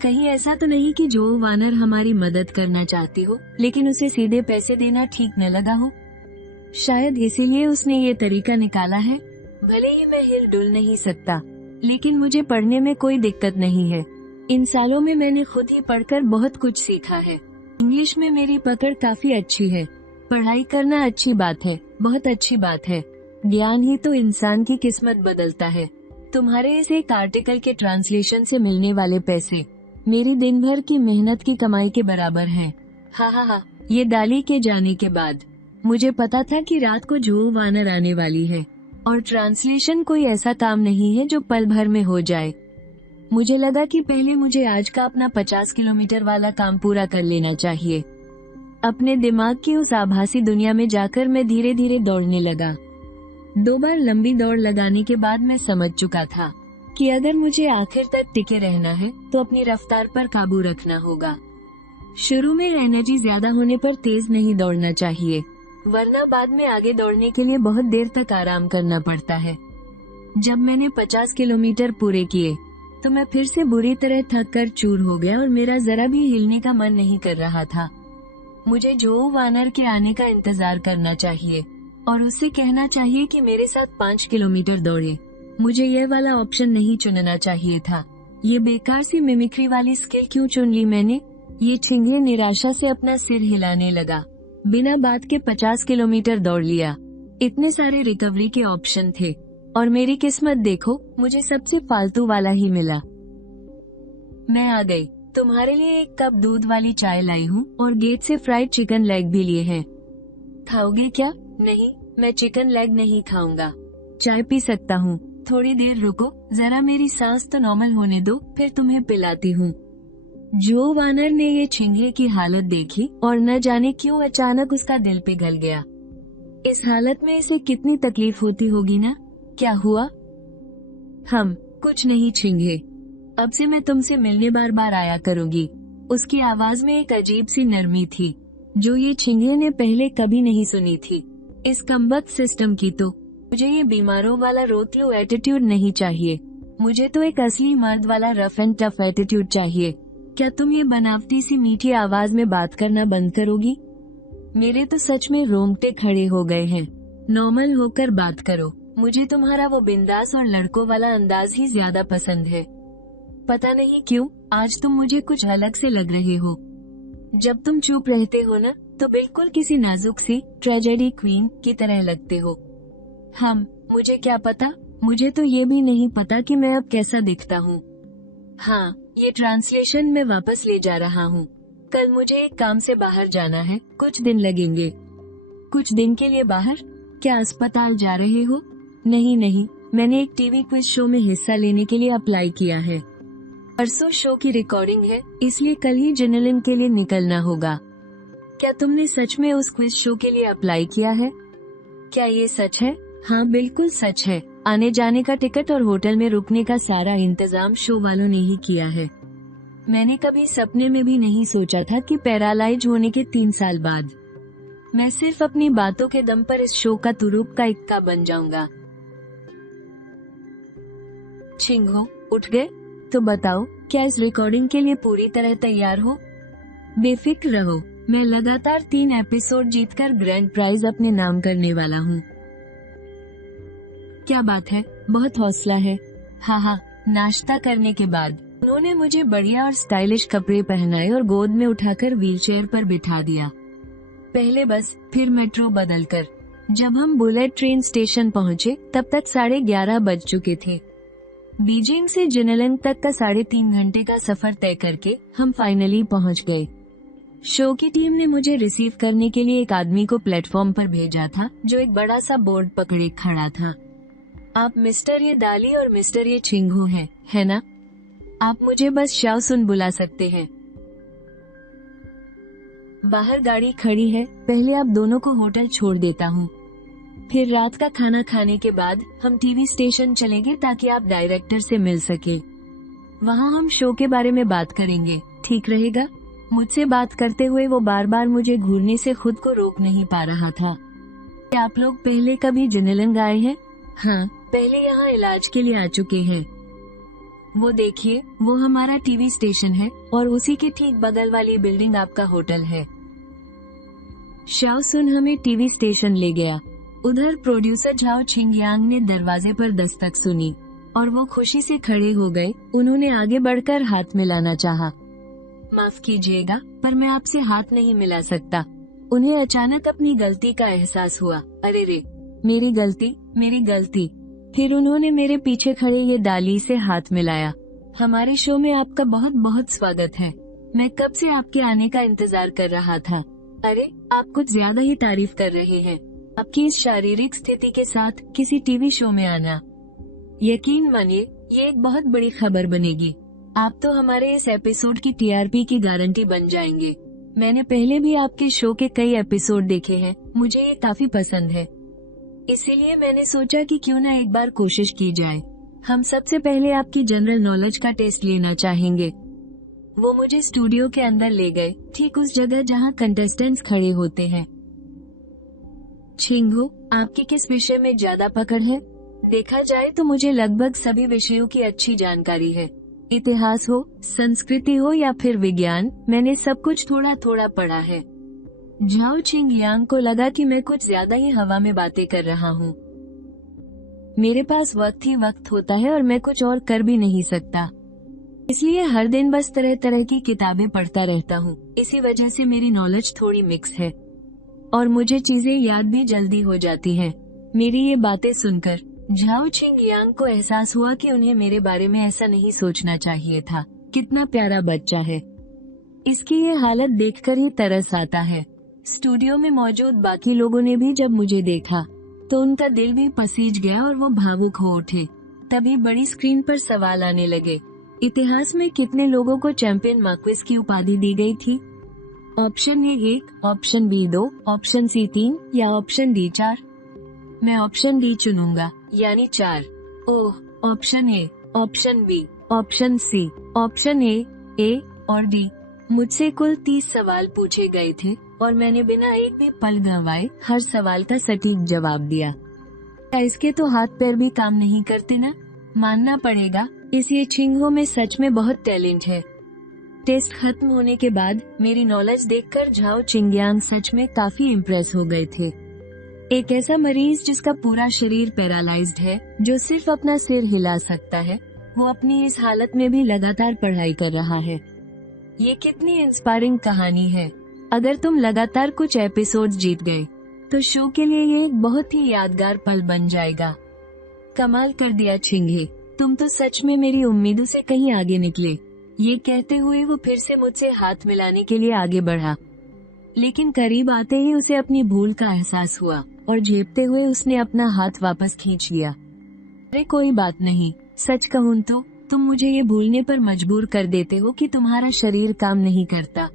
कहीं ऐसा तो नहीं कि जो वानर हमारी मदद करना चाहती हो, लेकिन उसे सीधे पैसे देना ठीक न लगा हो? शायद इसीलिए उसने ये तरीका निकाला है। भले ही मैं हिल डुल नहीं सकता, लेकिन मुझे पढ़ने में कोई दिक्कत नहीं है। इन सालों में मैंने खुद ही पढ़कर बहुत कुछ सीखा है। इंग्लिश में मेरी पकड़ काफी अच्छी है। पढ़ाई करना अच्छी बात है, बहुत अच्छी बात है। ज्ञान ही तो इंसान की किस्मत बदलता है। तुम्हारे इस एक आर्टिकल के ट्रांसलेशन से मिलने वाले पैसे मेरी दिन भर की मेहनत की कमाई के बराबर हैं। हा। ये दाली के जाने के बाद मुझे पता था कि रात को जो वानर आने वाली है, और ट्रांसलेशन कोई ऐसा काम नहीं है जो पल भर में हो जाए। मुझे लगा कि पहले मुझे आज का अपना 50 किलोमीटर वाला काम पूरा कर लेना चाहिए। अपने दिमाग की उस आभासी दुनिया में जाकर मैं धीरे धीरे दौड़ने लगा। 2 बार लंबी दौड़ लगाने के बाद मैं समझ चुका था कि अगर मुझे आखिर तक टिके रहना है तो अपनी रफ्तार पर काबू रखना होगा। शुरू में एनर्जी ज्यादा होने पर तेज नहीं दौड़ना चाहिए, वरना बाद में आगे दौड़ने के लिए बहुत देर तक आराम करना पड़ता है। जब मैंने 50 किलोमीटर पूरे किए तो मैं फिर से बुरी तरह थक कर चूर हो गया और मेरा जरा भी हिलने का मन नहीं कर रहा था। मुझे जो वानर के आने का इंतजार करना चाहिए और उससे कहना चाहिए कि मेरे साथ 5 किलोमीटर दौड़े। मुझे यह वाला ऑप्शन नहीं चुनना चाहिए था। ये बेकार सी मिमिक्री वाली स्किल क्यों चुन ली मैंने? ये छिंगे निराशा से अपना सिर हिलाने लगा। बिना बात के 50 किलोमीटर दौड़ लिया। इतने सारे रिकवरी के ऑप्शन थे और मेरी किस्मत देखो, मुझे सबसे फालतू वाला ही मिला। मैं आ गई। तुम्हारे लिए एक कप दूध वाली चाय लाई हूँ और गेट से फ्राइड चिकन लेग भी लिए हैं। खाओगे क्या? नहीं, मैं चिकन लेग नहीं खाऊंगा। चाय पी सकता हूँ। थोड़ी देर रुको, जरा मेरी सांस तो नॉर्मल होने दो, फिर तुम्हें पिलाती हूँ। जो वानर ने ये छिंगे की हालत देखी और न जाने क्यों अचानक उसका दिल पिघल गया। इस हालत में इसे कितनी तकलीफ होती होगी ना? क्या हुआ? हम कुछ नहीं छिंगे, अब से मैं तुमसे मिलने बार बार आया करूंगी। उसकी आवाज में एक अजीब सी नरमी थी, जो ये छिंगे ने पहले कभी नहीं सुनी थी। इस कमबख्त सिस्टम की तो मुझे ये बीमारों वाला रोतियो एटीट्यूड नहीं चाहिए। मुझे तो एक असली मर्द वाला रफ एंड टफ एटीट्यूड चाहिए। क्या तुम ये बनावटी सी मीठी आवाज में बात करना बंद करोगी? मेरे तो सच में रोंगटे खड़े हो गए हैं। नॉर्मल होकर बात करो। मुझे तुम्हारा वो बिंदास और लड़कों वाला अंदाज ही ज्यादा पसंद है। पता नहीं क्यों आज तुम मुझे कुछ अलग से लग रहे हो। जब तुम चुप रहते हो ना, तो बिल्कुल किसी नाजुक सी ट्रेजेडी क्वीन की तरह लगते हो। मुझे क्या पता, मुझे तो ये भी नहीं पता कि मैं अब कैसा दिखता हूँ। हाँ, ये ट्रांसलेशन मैं वापस ले जा रहा हूँ। कल मुझे एक काम से बाहर जाना है, कुछ दिन लगेंगे। कुछ दिन के लिए बाहर? क्या अस्पताल जा रहे हो? नहीं, मैंने एक टीवी क्विज शो में हिस्सा लेने के लिए अप्लाई किया है। परसों शो की रिकॉर्डिंग है, इसलिए कल ही जिनेलिन के लिए निकलना होगा। क्या तुमने सच में उस क्विज शो के लिए अप्लाई किया है? क्या ये सच है? हाँ, बिल्कुल सच है। आने जाने का टिकट और होटल में रुकने का सारा इंतजाम शो वालों ने ही किया है। मैंने कभी सपने में भी नहीं सोचा था कि पैरालाइज होने के 3 साल बाद मैं सिर्फ अपनी बातों के दम पर इस शो का तुरुप का इक्का बन जाऊंगा। छिंगो, उठ गए? तो बताओ, क्या इस रिकॉर्डिंग के लिए पूरी तरह तैयार हो? बेफिक्र रहो, मैं लगातार 3 एपिसोड जीतकर ग्रैंड प्राइज अपने नाम करने वाला हूँ। क्या बात है, बहुत हौसला है। हाँ, नाश्ता करने के बाद उन्होंने मुझे बढ़िया और स्टाइलिश कपड़े पहनाए और गोद में उठाकर व्हीलचेयर पर बिठा दिया। पहले बस, फिर मेट्रो बदलकर। जब हम बुलेट ट्रेन स्टेशन पहुँचे तब तक 11:30 बज चुके थे। बीजिंग से जिनेलिन तक का 3.5 घंटे का सफर तय करके हम फाइनली पहुँच गए। शो की टीम ने मुझे रिसीव करने के लिए एक आदमी को प्लेटफॉर्म पर भेजा था, जो एक बड़ा सा बोर्ड पकड़े खड़ा था। आप मिस्टर ये दाली और मिस्टर ये छिंगू हैं, है ना? आप मुझे बस शाओ सुन बुला सकते हैं। बाहर गाड़ी खड़ी है, पहले आप दोनों को होटल छोड़ देता हूँ। फिर रात का खाना खाने के बाद हम टीवी स्टेशन चलेंगे ताकि आप डायरेक्टर से मिल सके। वहाँ हम शो के बारे में बात करेंगे, ठीक रहेगा? मुझसे बात करते हुए वो बार बार मुझे घूरने से खुद को रोक नहीं पा रहा था। क्या आप लोग पहले कभी जिनेलिन आए हैं? हाँ, पहले यहाँ इलाज के लिए आ चुके हैं। वो देखिए, वो हमारा टीवी स्टेशन है और उसी के ठीक बगल वाली बिल्डिंग आपका होटल है। शाओ सुन हमें टीवी स्टेशन ले गया। उधर प्रोड्यूसर झाओ छिंगयांग ने दरवाजे पर दस्तक सुनी और वो खुशी से खड़े हो गए। उन्होंने आगे बढ़कर हाथ मिलाना चाहा। माफ कीजिएगा, पर मैं आपसे हाथ नहीं मिला सकता। उन्हें अचानक अपनी गलती का एहसास हुआ। अरे रे, मेरी गलती। फिर उन्होंने मेरे पीछे खड़े ये दाली से हाथ मिलाया। हमारे शो में आपका बहुत बहुत स्वागत है। मैं कब से आपके आने का इंतजार कर रहा था। अरे, आप कुछ ज्यादा ही तारीफ कर रहे हैं। आपकी इस शारीरिक स्थिति के साथ किसी टीवी शो में आना, यकीन मानिए, ये एक बहुत बड़ी खबर बनेगी। आप तो हमारे इस एपिसोड की टीआरपी की गारंटी बन जाएंगे। मैंने पहले भी आपके शो के कई एपिसोड देखे हैं, मुझे ये काफी पसंद है। इसीलिए मैंने सोचा कि क्यों ना एक बार कोशिश की जाए। हम सबसे पहले आपकी जनरल नॉलेज का टेस्ट लेना चाहेंगे। वो मुझे स्टूडियो के अंदर ले गए, ठीक उस जगह जहाँ कंटेस्टेंट्स खड़े होते हैं। छिंगू, आपकी किस विषय में ज्यादा पकड़ है? देखा जाए तो मुझे लगभग सभी विषयों की अच्छी जानकारी है। इतिहास हो, संस्कृति हो या फिर विज्ञान, मैंने सब कुछ थोड़ा थोड़ा पढ़ा है। झाओ छिंगयांग को लगा कि मैं कुछ ज्यादा ही हवा में बातें कर रहा हूँ। मेरे पास वक्त ही वक्त होता है और मैं कुछ और कर भी नहीं सकता, इसलिए हर दिन बस तरह तरह की किताबें पढ़ता रहता हूँ। इसी वजह से मेरी नॉलेज थोड़ी मिक्स है और मुझे चीजें याद भी जल्दी हो जाती हैं। मेरी ये बातें सुनकर झाओ छिंगयांग को एहसास हुआ कि उन्हें मेरे बारे में ऐसा नहीं सोचना चाहिए था। कितना प्यारा बच्चा है, इसकी ये हालत देखकर ही तरस आता है। स्टूडियो में मौजूद बाकी लोगों ने भी जब मुझे देखा तो उनका दिल भी पसीज गया और वो भावुक हो उठे। तभी बड़ी स्क्रीन पर सवाल आने लगे, इतिहास में कितने लोगों को चैंपियन मार्क्विस की उपाधि दी गई थी? Option A 1, option B 2, option C 3 या ऑप्शन डी 4। मैं ऑप्शन डी चुनूंगा, यानी 4। Oh, option A, option B, option C, option A और डी। मुझसे कुल 30 सवाल पूछे गए थे और मैंने बिना एक भी पल गंवाए हर सवाल का सटीक जवाब दिया। क्या इसके तो हाथ पैर भी काम नहीं करते ना? मानना पड़ेगा, इस ये छिंगहो में सच में बहुत टैलेंट है। टेस्ट खत्म होने के बाद मेरी नॉलेज देखकर झाओ चिंगयांग सच में काफी इम्प्रेस हो गए थे। एक ऐसा मरीज जिसका पूरा शरीर पैरालाइज्ड है, जो सिर्फ अपना सिर हिला सकता है, वो अपनी इस हालत में भी लगातार पढ़ाई कर रहा है। ये कितनी इंस्पायरिंग कहानी है। अगर तुम लगातार कुछ एपिसोड्स जीत गए तो शो के लिए ये एक बहुत ही यादगार पल बन जाएगा। कमाल कर दिया छिंगे, तुम तो सच में मेरी उम्मीदों से कहीं आगे निकले। ये कहते हुए वो फिर से मुझसे हाथ मिलाने के लिए आगे बढ़ा, लेकिन करीब आते ही उसे अपनी भूल का एहसास हुआ और झेपते हुए उसने अपना हाथ वापस खींच लिया। अरे कोई बात नहीं, सच कहूँ तो तुम मुझे ये भूलने पर मजबूर कर देते हो कि तुम्हारा शरीर काम नहीं करता।